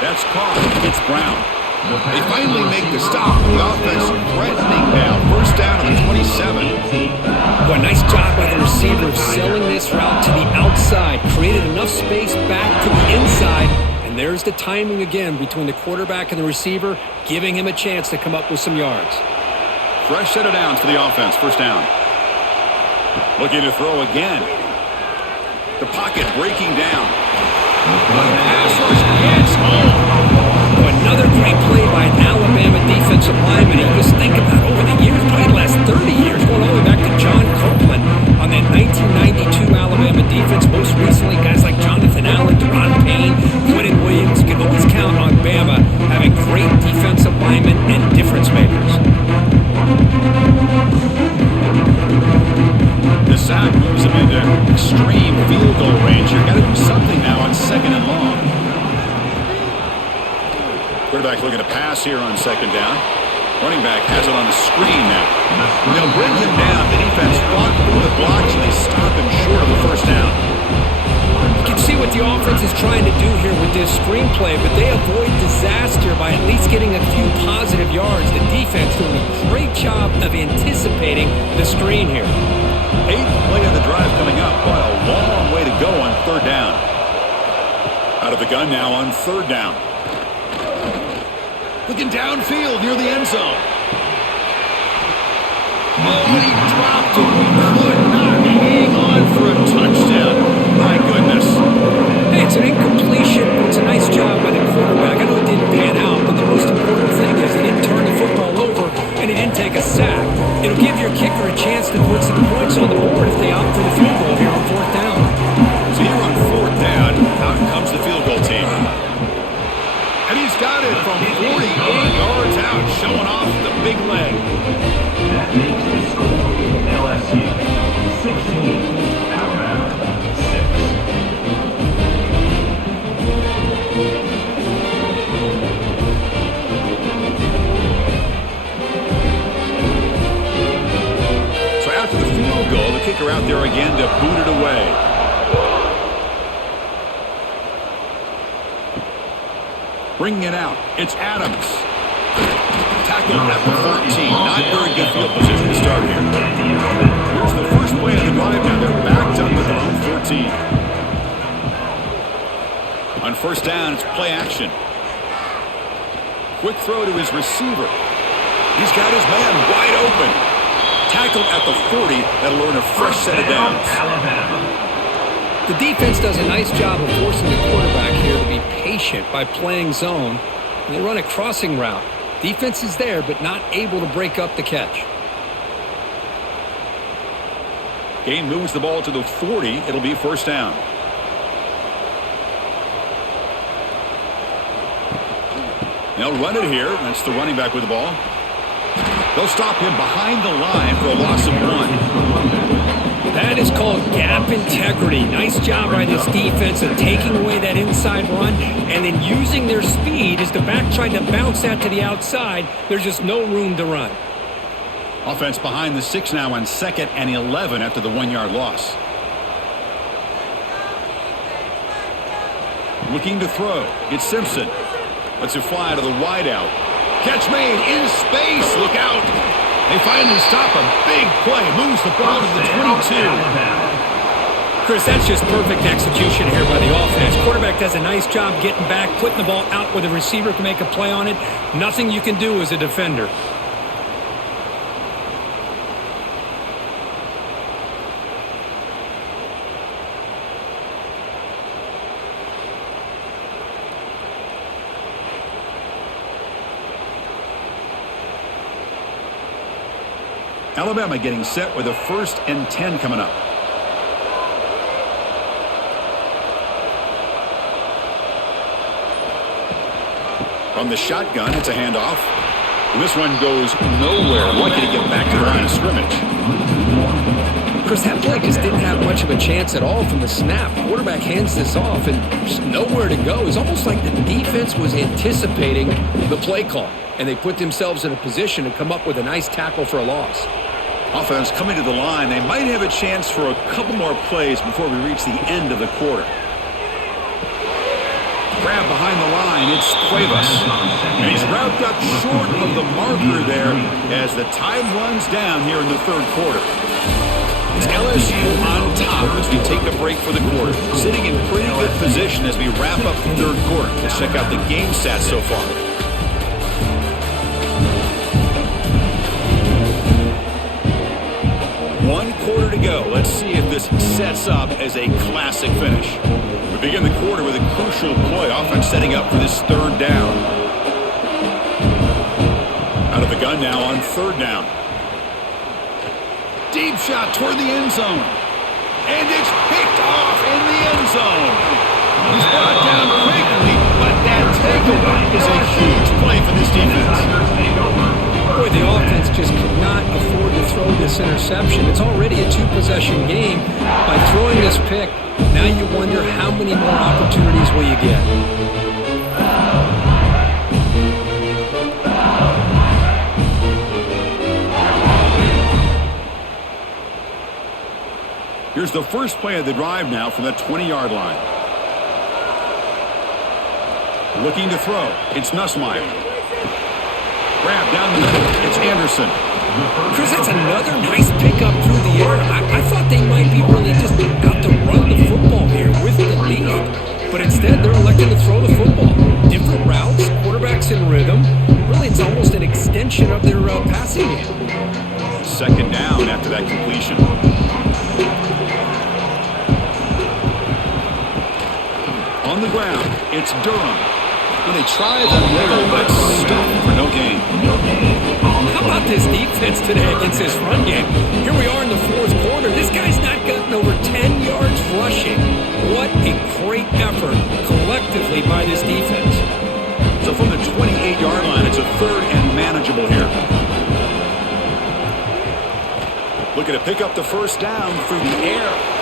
That's caught. It's Brown. They finally make the stop. The offense threatening now. 1st down on the 27. Boy, nice job by the receiver of selling this route to the outside. Created enough space back to the inside. And there's the timing again between the quarterback and the receiver, giving him a chance to come up with some yards. Fresh set of downs for the offense. 1st down. Looking to throw again. The pocket breaking down. Pass rush gets home. Another great play by an Alabama defensive lineman. You just think about over the years, probably the last 30 years, going all the way back to John Copeland on that 1992 Alabama defense. Most recently, guys like Jonathan Allen, Deron Payne, Quentin Williams. You can always count on Bama having great defensive linemen and difference makers. The sack moves him into extreme field goal range. You've got to do something now on 2nd and long. Quarterback looking to pass here on 2nd down. Running back has it on the screen now. They'll bring him down. The defense fought through the blocks, and they stop him short of the 1st down. You can see what the offense is trying to do here with this screenplay, but they avoid disaster by at least getting a few positive yards. The defense doing a great job of anticipating the screen here. 8th play of the drive coming up. What a long way to go on 3rd down. Out of the gun now on 3rd down. Looking downfield near the end zone. Oh, he dropped it. He could not hang on for a touchdown. My goodness. Hey, it's an incompletion, but it's a nice job by the quarterback. I know it didn't pan out, but the most important thing is he didn't turn the football over and he didn't take a sack. It'll give your kicker a chance to put some points on the board if they opt for the field goal here on 4th down. So here on 4th down, out comes the field goal team. And he's got it from 48 yards out, showing off the big leg. That makes the score LSU 16, Alabama 6. So after the field goal, the kicker out there again to boot it away. Bringing it out, it's Adams. Tackled at the 14. Not very good field position to start here. Here's the first play of the drive. Now they're backed up at their own 14. On 1st down, it's play action. Quick throw to his receiver. He's got his man wide open. Tackled at the 40. That'll earn a fresh set of downs. The defense does a nice job of forcing the quarterback here to be patient by playing zone. They run a crossing route. Defense is there, but not able to break up the catch. Gain moves the ball to the 40. It'll be first down. They'll run it here. That's the running back with the ball. They'll stop him behind the line for a loss of 1. That is called gap integrity. Nice job by this defense of taking away that inside run and then using their speed as the back tried to bounce that to the outside. There's just no room to run. Offense behind the 6 now on 2nd and 11 after the 1-yard loss. Looking to throw. It's Simpson. Lets it fly to the wideout. Catch made in space. Look out. They finally stop a big play. Moves the ball to the 22. Chris, that's just perfect execution here by the offense. Quarterback does a nice job getting back, putting the ball out where the receiver can make a play on it. Nothing you can do as a defender. Alabama getting set with a 1st and 10 coming up. From the shotgun, it's a handoff. And this one goes nowhere. Lucky to get back to the line of scrimmage. Chris, that play just didn't have much of a chance at all from the snap. Quarterback hands this off and just nowhere to go. It's almost like the defense was anticipating the play call, and they put themselves in a position to come up with a nice tackle for a loss. Offense coming to the line. They might have a chance for a couple more plays before we reach the end of the quarter. Grab behind the line. It's Cuevas. And he's wrapped up short of the marker there as the time runs down here in the 3rd quarter. It's LSU on top as we take a break for the quarter. Sitting in pretty good position as we wrap up the 3rd quarter. Let's check out the game stats so far. One quarter to go. Let's see if this sets up as a classic finish. We begin the quarter with a crucial play. Offense setting up for this 3rd down. Out of the gun now on 3rd down. Deep shot toward the end zone. And it's picked off in the end zone. He's brought down quickly, but that takeaway is a huge play for this defense. Boy, the offense just could not afford to throw this interception. It's already a 2-possession game. By throwing this pick, now you wonder how many more opportunities will you get. Here's the first play of the drive now from the 20-yard line. Looking to throw. It's Nussmeier. Grab down the middle. It's Anderson. Chris, that's another nice pickup through the air. I thought they might be really just out to run the football here with the lead. But instead, they're electing to throw the football. Different routes, quarterbacks in rhythm. Really, it's almost an extension of their passing game. 2nd down after that completion. On the ground, it's Durham. When they try the middle, but stuck for no gain. How about this defense today against this run game? Here we are in the 4th quarter. This guy's not gotten over 10 yards rushing. What a great effort collectively by this defense. So from the 28-yard line, it's a 3rd and manageable here. Looking to pick up the 1st down through the air.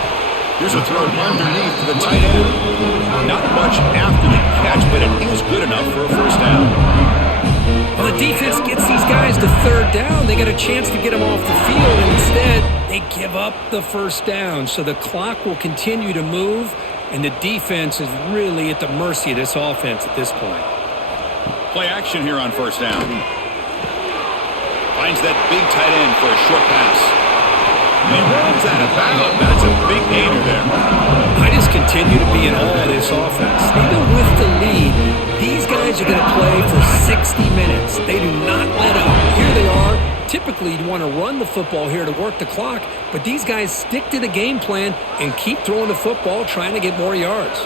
Here's a throw underneath to the tight end. Not much after the catch, but it is good enough for a 1st down. Well, the defense gets these guys to 3rd down. They got a chance to get them off the field, and instead they give up the 1st down. So the clock will continue to move, and the defense is really at the mercy of this offense at this point. Play action here on 1st down. Finds that big tight end for a short pass. He runs out of bounds. That's a big gainer there. I just continue to be in awe of this offense. Even with the lead, these guys are going to play for 60 minutes. They do not let up. Here they are. Typically, you want to run the football here to work the clock, but these guys stick to the game plan and keep throwing the football, trying to get more yards.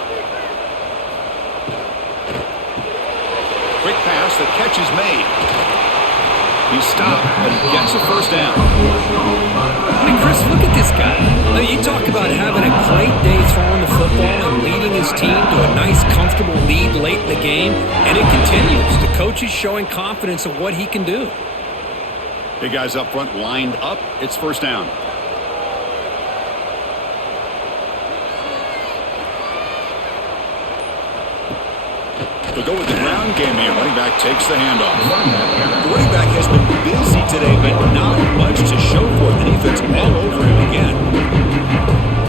Quick pass. pass. The catch is made. He's stopped, but he gets a first down. Hey, Chris, look at this guy. Now, you talk about having a great day throwing the football and leading his team to a nice, comfortable lead late in the game, and it continues. The coach is showing confidence of what he can do. Big guys up front lined up. It's first down. They'll go with the ground game here. Running back takes the handoff. The running back has been busy today, but not much to show for it. The defense all over him again.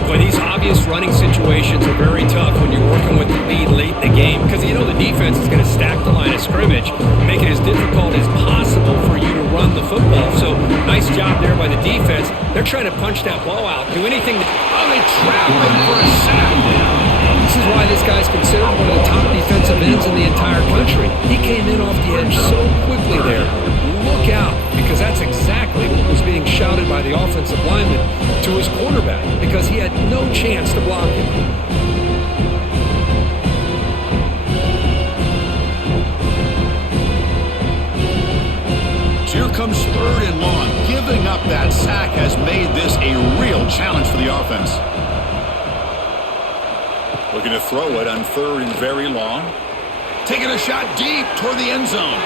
Boy, these obvious running situations are very tough when you're working with the lead late in the game because you know the defense is going to stack the line of scrimmage, make it as difficult as possible for you to run the football. So, nice job there by the defense. They're trying to punch that ball out, do anything to... Oh, they trap him for a sack. This is why this guy's considered one of the top defensive ends in the entire country. He came in off the edge so quickly there. Look out, because that's exactly what was being shouted by the offensive lineman to his quarterback, because he had no chance to block him. So here comes third and long. Giving up that sack has made this a real challenge for the offense. Looking to throw it on third and very long. Taking a shot deep toward the end zone.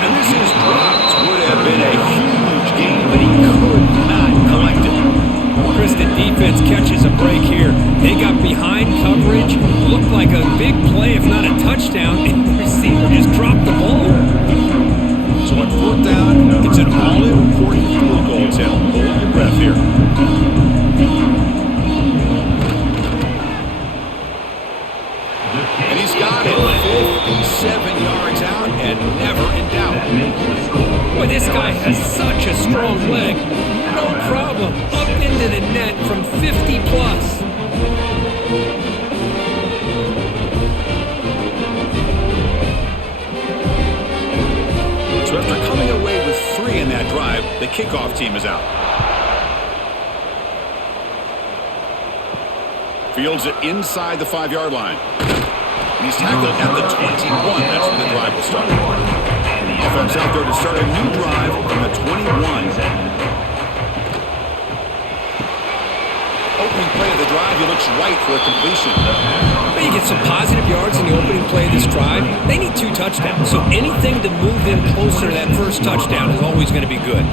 And this is dropped. Would have been a huge gain, but he could not collect it. Chris, the defense catches a break here. They got behind coverage. Looked like a big play, if not a touchdown, and the receiver just dropped the ball. So on fourth down, it's an all-important field goal attempt. Hold your breath here. And he's got it 57 yards out and never in doubt. Boy, this guy has such a strong leg. No problem. Up into the net from 50 plus. So after coming away with 3 in that drive, the kickoff team is out. Fields it inside the 5-yard line. And he's tackled at the 21. That's when the drive will start. Offense out there to start a new drive from the 21. Opening play of the drive, he looks right for a completion. Well, you get some positive yards in the opening play of this drive. They need 2 touchdowns, so anything to move them closer to that first touchdown is always going to be good.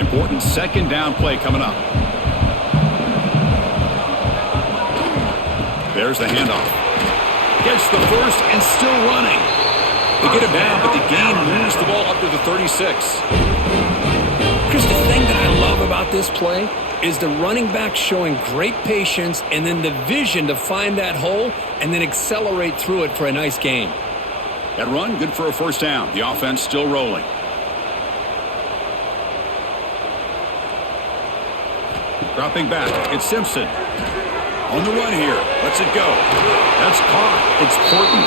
Important second down play coming up. There's the handoff. Gets the first and still running. They get him down, but the gain moves the ball up to the 36. Chris, the thing that I love about this play is the running back showing great patience and then the vision to find that hole and then accelerate through it for a nice gain. That run, good for a first down. The offense still rolling. Dropping back, it's Simpson. On the run here, lets it go. That's caught. It's Porton.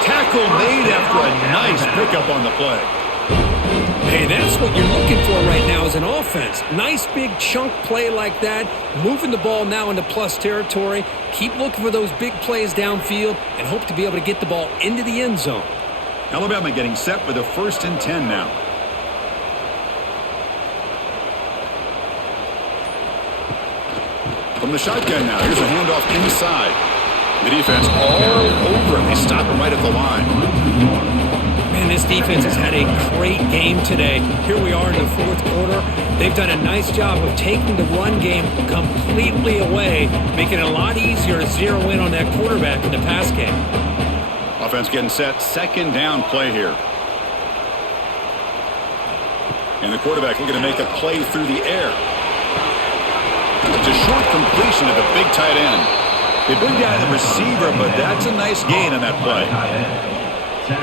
Tackle made after a nice pickup on the play. Hey, that's what you're looking for right now as an offense. Nice big chunk play like that, moving the ball now into plus territory. Keep looking for those big plays downfield and hope to be able to get the ball into the end zone. Alabama getting set with a 1st and 10 now. From the shotgun now, here's a handoff inside. The defense all over him. They stop him right at the line. Man, this defense has had a great game today. Here we are in the 4th quarter. They've done a nice job of taking the run game completely away, making it a lot easier to zero in on that quarterback in the pass game. Offense getting set. Second down play here. And the quarterback looking to make a play through the air. It's a short completion of the big tight end. They bring down the receiver, but that's a nice gain on that play.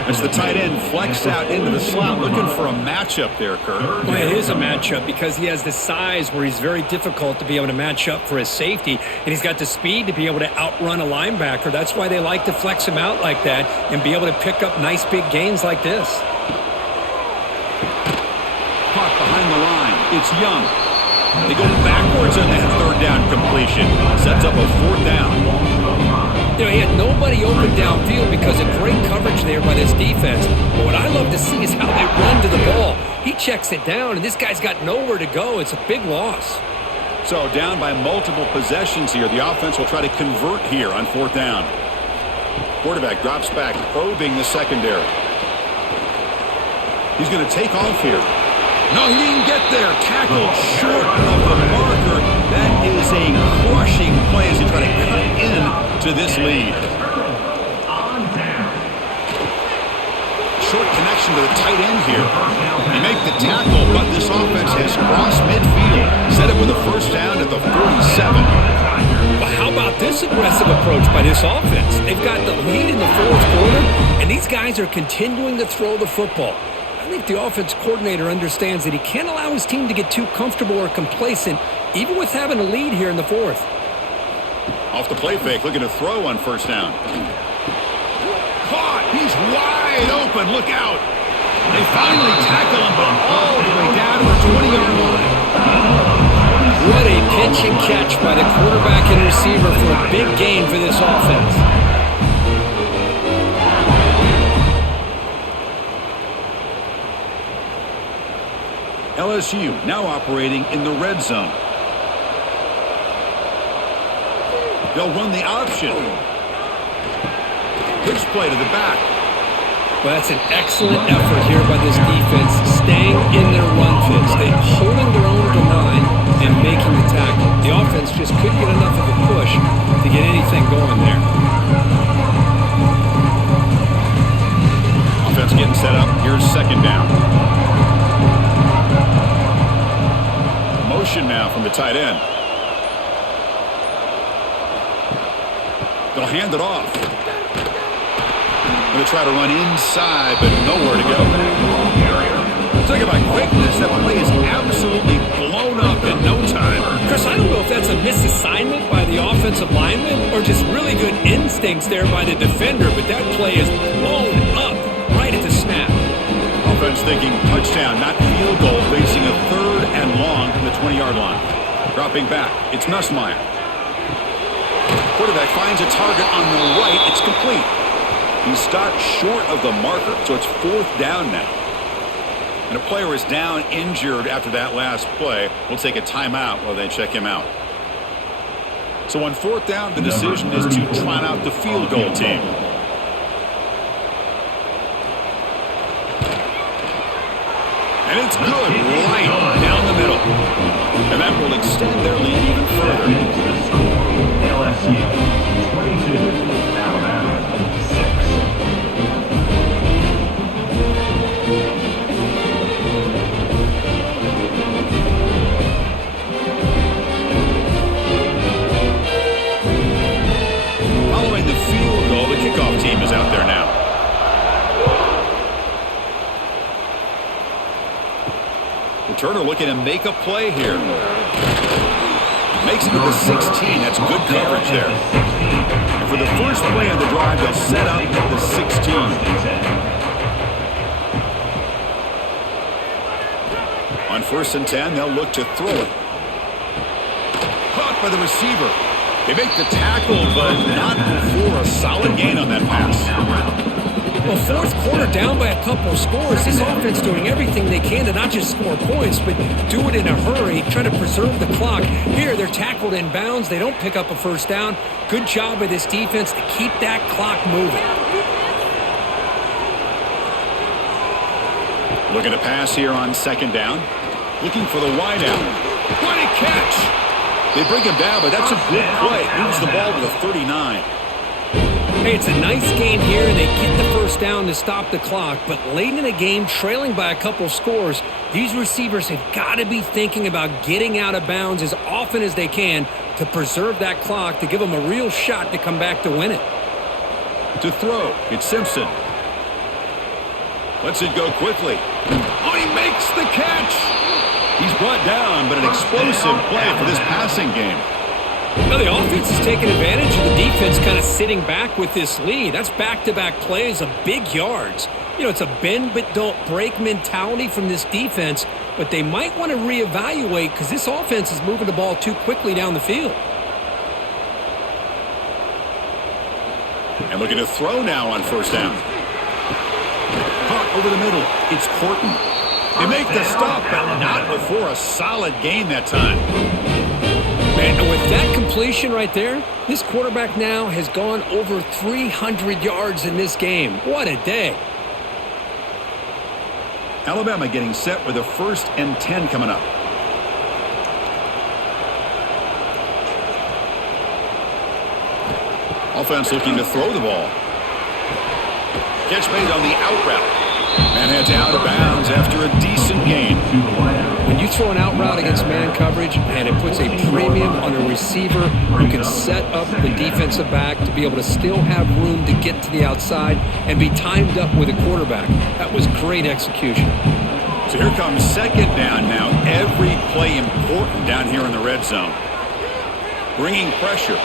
As the tight end flexed out into the slot, looking for a matchup there, Kurt. Well, it is a matchup because he has the size where he's very difficult to be able to match up for his safety, and he's got the speed to be able to outrun a linebacker. That's why they like to flex him out like that and be able to pick up nice big gains like this. Caught behind the line. It's Young. They go backwards on that third down completion. Sets up a fourth down. You know, he had nobody open downfield because of great coverage there by this defense. But what I love to see is how they run to the ball. He checks it down, and this guy's got nowhere to go. It's a big loss. So down by multiple possessions here. The offense will try to convert here on fourth down. Quarterback drops back, probing the secondary. He's going to take off here. No, he didn't get there. Tackled short of the marker. That is a crushing play as he try to cut in to this lead. Short connection to the tight end here. They make the tackle, but this offense has crossed midfield. Set up with a first down at the 47. Well, how about this aggressive approach by this offense? They've got the lead in the fourth quarter, and these guys are continuing to throw the football. I think the offense coordinator understands that he can't allow his team to get too comfortable or complacent, even with having a lead here in the fourth. Off the play fake, looking to throw on first down. Caught! He's wide open. Look out! They finally tackle him, but all the way down to the 20-yard line. What a pitch and catch by the quarterback and receiver for a big gain for this offense. LSU now operating in the red zone. They'll run the option. Pitch play to the back. Well, that's an excellent effort here by this defense, staying in their run fits. They're holding their own to line and making the tackle. The offense just couldn't get enough of a push to get anything going there. Offense getting set up. Here's second down. Motion now from the tight end. They'll hand it off. Going to try to run inside, but nowhere to go. Talk about quickness. That play is absolutely blown up in no time. Chris, I don't know if that's a misassignment by the offensive lineman or just really good instincts there by the defender, but that play is blown up right at the snap. Offense thinking touchdown, not field goal, facing a third and long from the 20-yard line. Dropping back, it's Nussmeier. Quarterback finds a target on the right. It's complete. He stopped short of the marker, so it's fourth down now. And a player is down injured after that last play. We'll take a timeout while they check him out. So on fourth down, the decision is to trot out the field goal team. And it's good, right down the middle. And that will extend their lead even further. LSU 22, Alabama 6. Following the field goal, the kickoff team is out there now. Turner looking to make a play here. Makes it to the 16. That's good coverage there. And for the first play of the drive, they'll set up at the 16. On first and 10, they'll look to throw it. Caught by the receiver. They make the tackle, but not before a solid gain on that pass. Well, fourth quarter down by a couple of scores. This offense doing everything they can to not just score points, but do it in a hurry, try to preserve the clock. Here, they're tackled in bounds. They don't pick up a first down. Good job by this defense to keep that clock moving. Looking to pass here on second down. Looking for the wide out. What a catch! They bring him down, but that's a good play. Moves the ball to the 39. Hey, it's a nice game here. They get the first down to stop the clock, but late in the game, trailing by a couple scores, these receivers have got to be thinking about getting out of bounds as often as they can to preserve that clock, to give them a real shot to come back to win it. To throw, it's Simpson. Lets it go quickly. Oh, he makes the catch! He's brought down, but an explosive play for this passing game. Now the offense is taking advantage of the defense kind of sitting back with this lead. That's back-to-back plays of big yards. You know, it's a bend but don't break mentality from this defense, but they might want to reevaluate because this offense is moving the ball too quickly down the field. And looking to throw now on first down. Caught over the middle. It's Horton. They make the stop, but not before a solid gain that time. Man, and with that completion right there, this quarterback now has gone over 300 yards in this game. What a day. Alabama getting set with a 1st and 10 coming up. Offense looking to throw the ball. Catch made on the out route. Man heads out of bounds after a decent gain. When you throw an out route against man coverage, and it puts a premium on a receiver who can set up the defensive back to be able to still have room to get to the outside and be timed up with a quarterback. That was great execution. So here comes 2nd down now. Every play important down here in the red zone. Bringing pressure.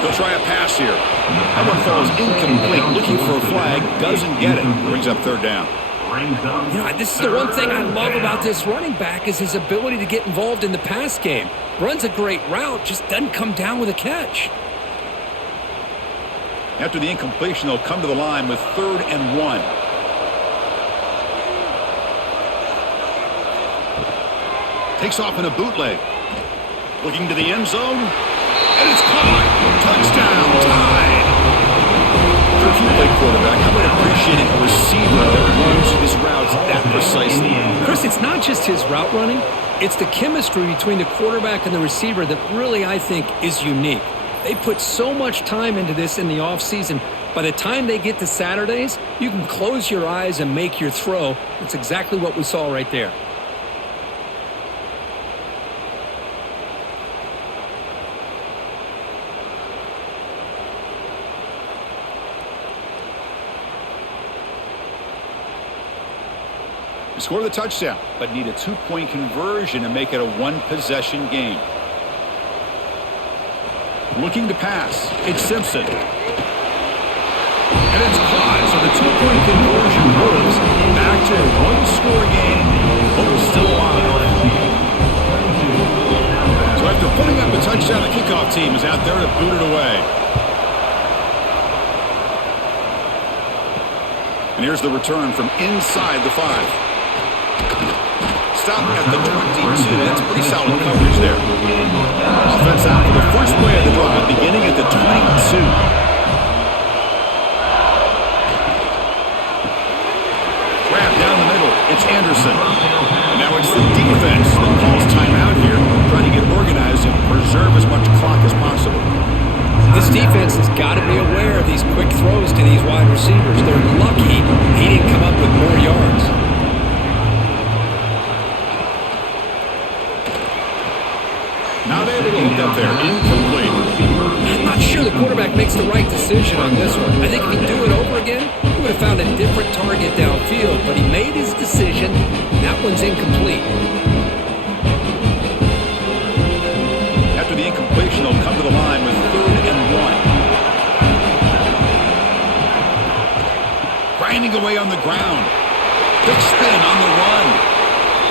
He'll try a pass here. That one falls incomplete. Looking for a flag. Doesn't get it. Brings up 3rd down. You know, this is the one thing I love about this running back is his ability to get involved in the pass game. Runs a great route, just doesn't come down with a catch. After the incompletion, they'll come to the line with 3rd and 1. Takes off in a bootleg. Looking to the end zone. And it's caught. Touchdown. Tied. If you play quarterback, how about appreciating a receiver that runs his routes that precisely? Chris, it's not just his route running. It's the chemistry between the quarterback and the receiver that really, I think, is unique. They put so much time into this in the offseason. By the time they get to Saturdays, you can close your eyes and make your throw. It's exactly what we saw right there. Score the touchdown, but need a 2-point conversion to make it a 1-possession game. Looking to pass. It's Simpson. And it's caught, so the 2-point conversion moves back to a 1-score game. Hope's still alive. So after putting up a touchdown, the kickoff team is out there to boot it away. And here's the return from inside the 5. Stop at the 22. That's pretty solid coverage there. Offense out for the first play of the drive, beginning at the 22. Grab down the middle. It's Anderson. And now it's the defense that calls timeout here, trying to get organized and preserve as much clock as possible. This defense has got to be aware of these quick throws to these wide receivers. They're lucky he didn't come up with more yards. Now they have a look up there. Incomplete. I'm not sure the quarterback makes the right decision on this one. I think if he'd do it over again, he would have found a different target downfield, but he made his decision. That one's incomplete. After the incompletion, they'll come to the line with 3rd and 1. Grinding away on the ground. Big spin on the run.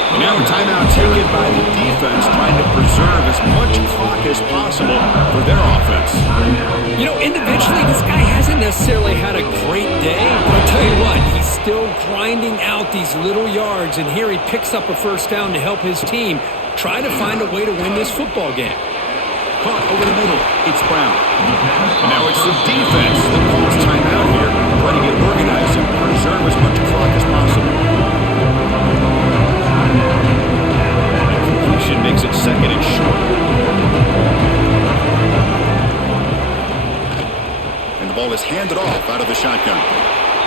And now a timeout taken by the defense, trying to preserve as much clock as possible for their offense. You know, individually, this guy hasn't necessarily had a great day, but I'll tell you what, he's still grinding out these little yards, and here he picks up a first down to help his team try to find a way to win this football game. Caught over the middle, it's Brown. And now it's the defense that calls timeout here, trying to get organized and preserve as much clock as possible. Completion makes it 2nd and short. And the ball is handed off out of the shotgun.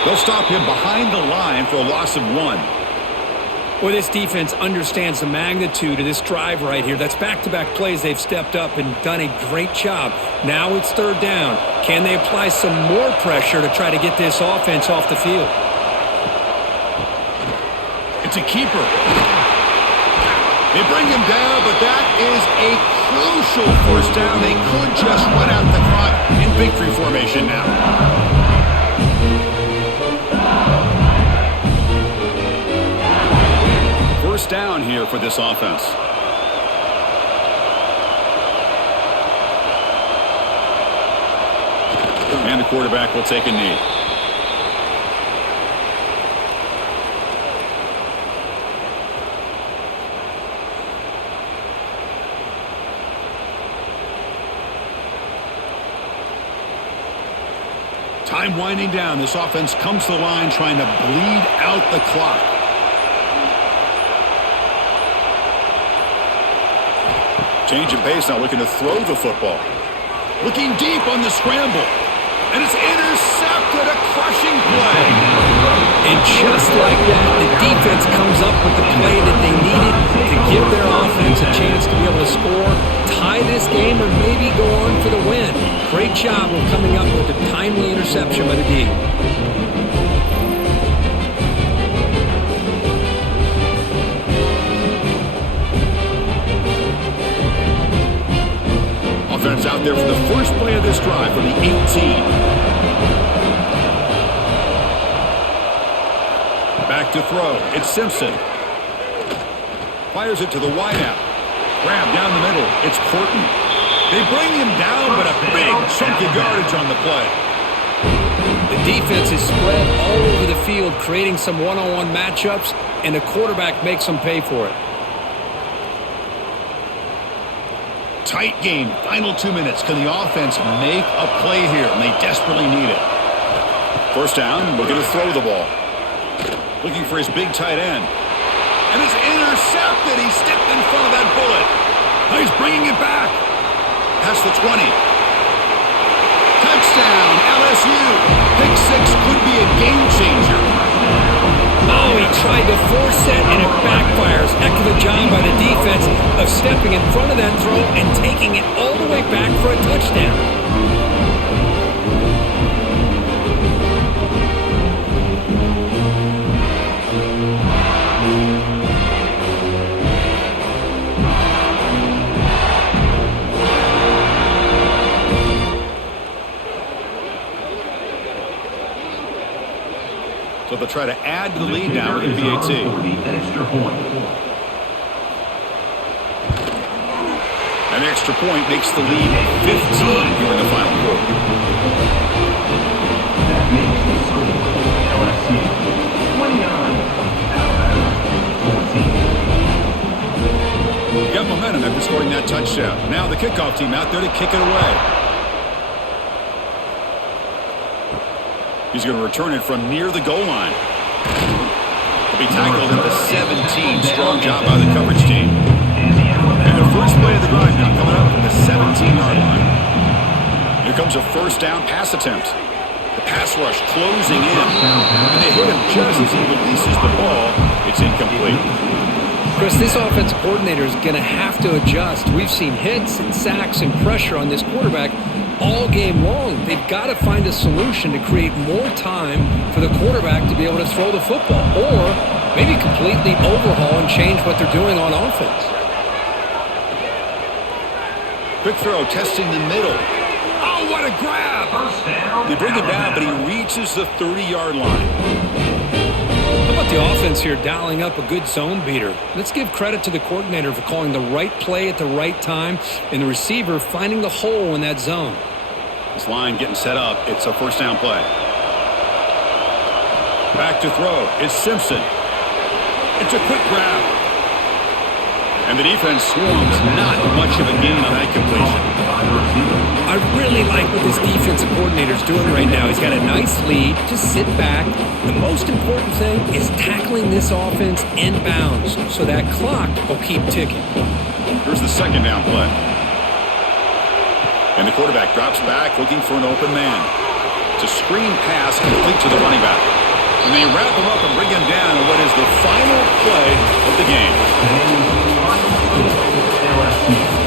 They'll stop him behind the line for a loss of 1. Well, this defense understands the magnitude of this drive right here. That's back-to-back plays. They've stepped up and done a great job. Now it's 3rd down. Can they apply some more pressure to try to get this offense off the field? It's a keeper. They bring him down, but that is a crucial first down. They could just run out the clock in victory formation now. for this offense. And the quarterback will take a knee. Time winding down. This offense comes to the line trying to bleed out the clock. Change of pace now, looking to throw the football. Looking deep on the scramble. And it's intercepted, a crushing play. And just like that, the defense comes up with the play that they needed to give their offense a chance to be able to score, tie this game, or maybe go on for the win. Great job of coming up with a timely interception by the D. Offense out there for the first play of this drive from the 18. Back to throw. It's Simpson. Fires it to the wideout. Grab down the middle. It's Horton. They bring him down, but a big chunk of yardage on the play. The defense is spread all over the field, creating some one-on-one matchups, and the quarterback makes them pay for it. Tight game. Final 2 minutes. Can the offense make a play here? And they desperately need it. First down. Looking to throw the ball. Looking for his big tight end. And it's intercepted. He stepped in front of that bullet. Now he's bringing it back. Past the 20. Touchdown, LSU. Pick six could be a game changer. Oh, he tried to force it, and it backfires. Heck of a job by the defense of stepping in front of that throw and taking it all the way back for a touchdown. So they'll try to add to the lead now in PAT. Extra point. An extra point makes the lead 15 here in the final quarter. That makes the score LSU 29, Alabama 14. Got momentum after scoring that touchdown. Now the kickoff team out there to kick it away. He's going to return it from near the goal line. He'll be tackled at the 17. Strong job by the coverage team. And the first play of the drive now coming up at the 17-yard line. Here comes a first down pass attempt. The pass rush closing in. And they hit him just as he releases the ball. It's incomplete. Chris, this offensive coordinator is going to have to adjust. We've seen hits and sacks and pressure on this quarterback all game long. They've got to find a solution to create more time for the quarterback to be able to throw the football, or maybe completely overhaul and change what they're doing on offense. Quick throw, testing the middle. Oh, what a grab! They bring him down, but he reaches the 30-yard line. How about the offense here dialing up a good zone beater? Let's give credit to the coordinator for calling the right play at the right time and the receiver finding the hole in that zone. This line getting set up. It's a first down play. Back to throw. It's Simpson. It's a quick grab. And the defense swarms. Not much of a gain on that completion. I really like what this defensive coordinator is doing right now. He's got a nice lead. Just sit back. The most important thing is tackling this offense inbounds so that clock will keep ticking. Here's the second down play. And the quarterback drops back looking for an open man. It's a screen pass complete to the running back. And they wrap him up and bring him down in what is the final play of the game. LSU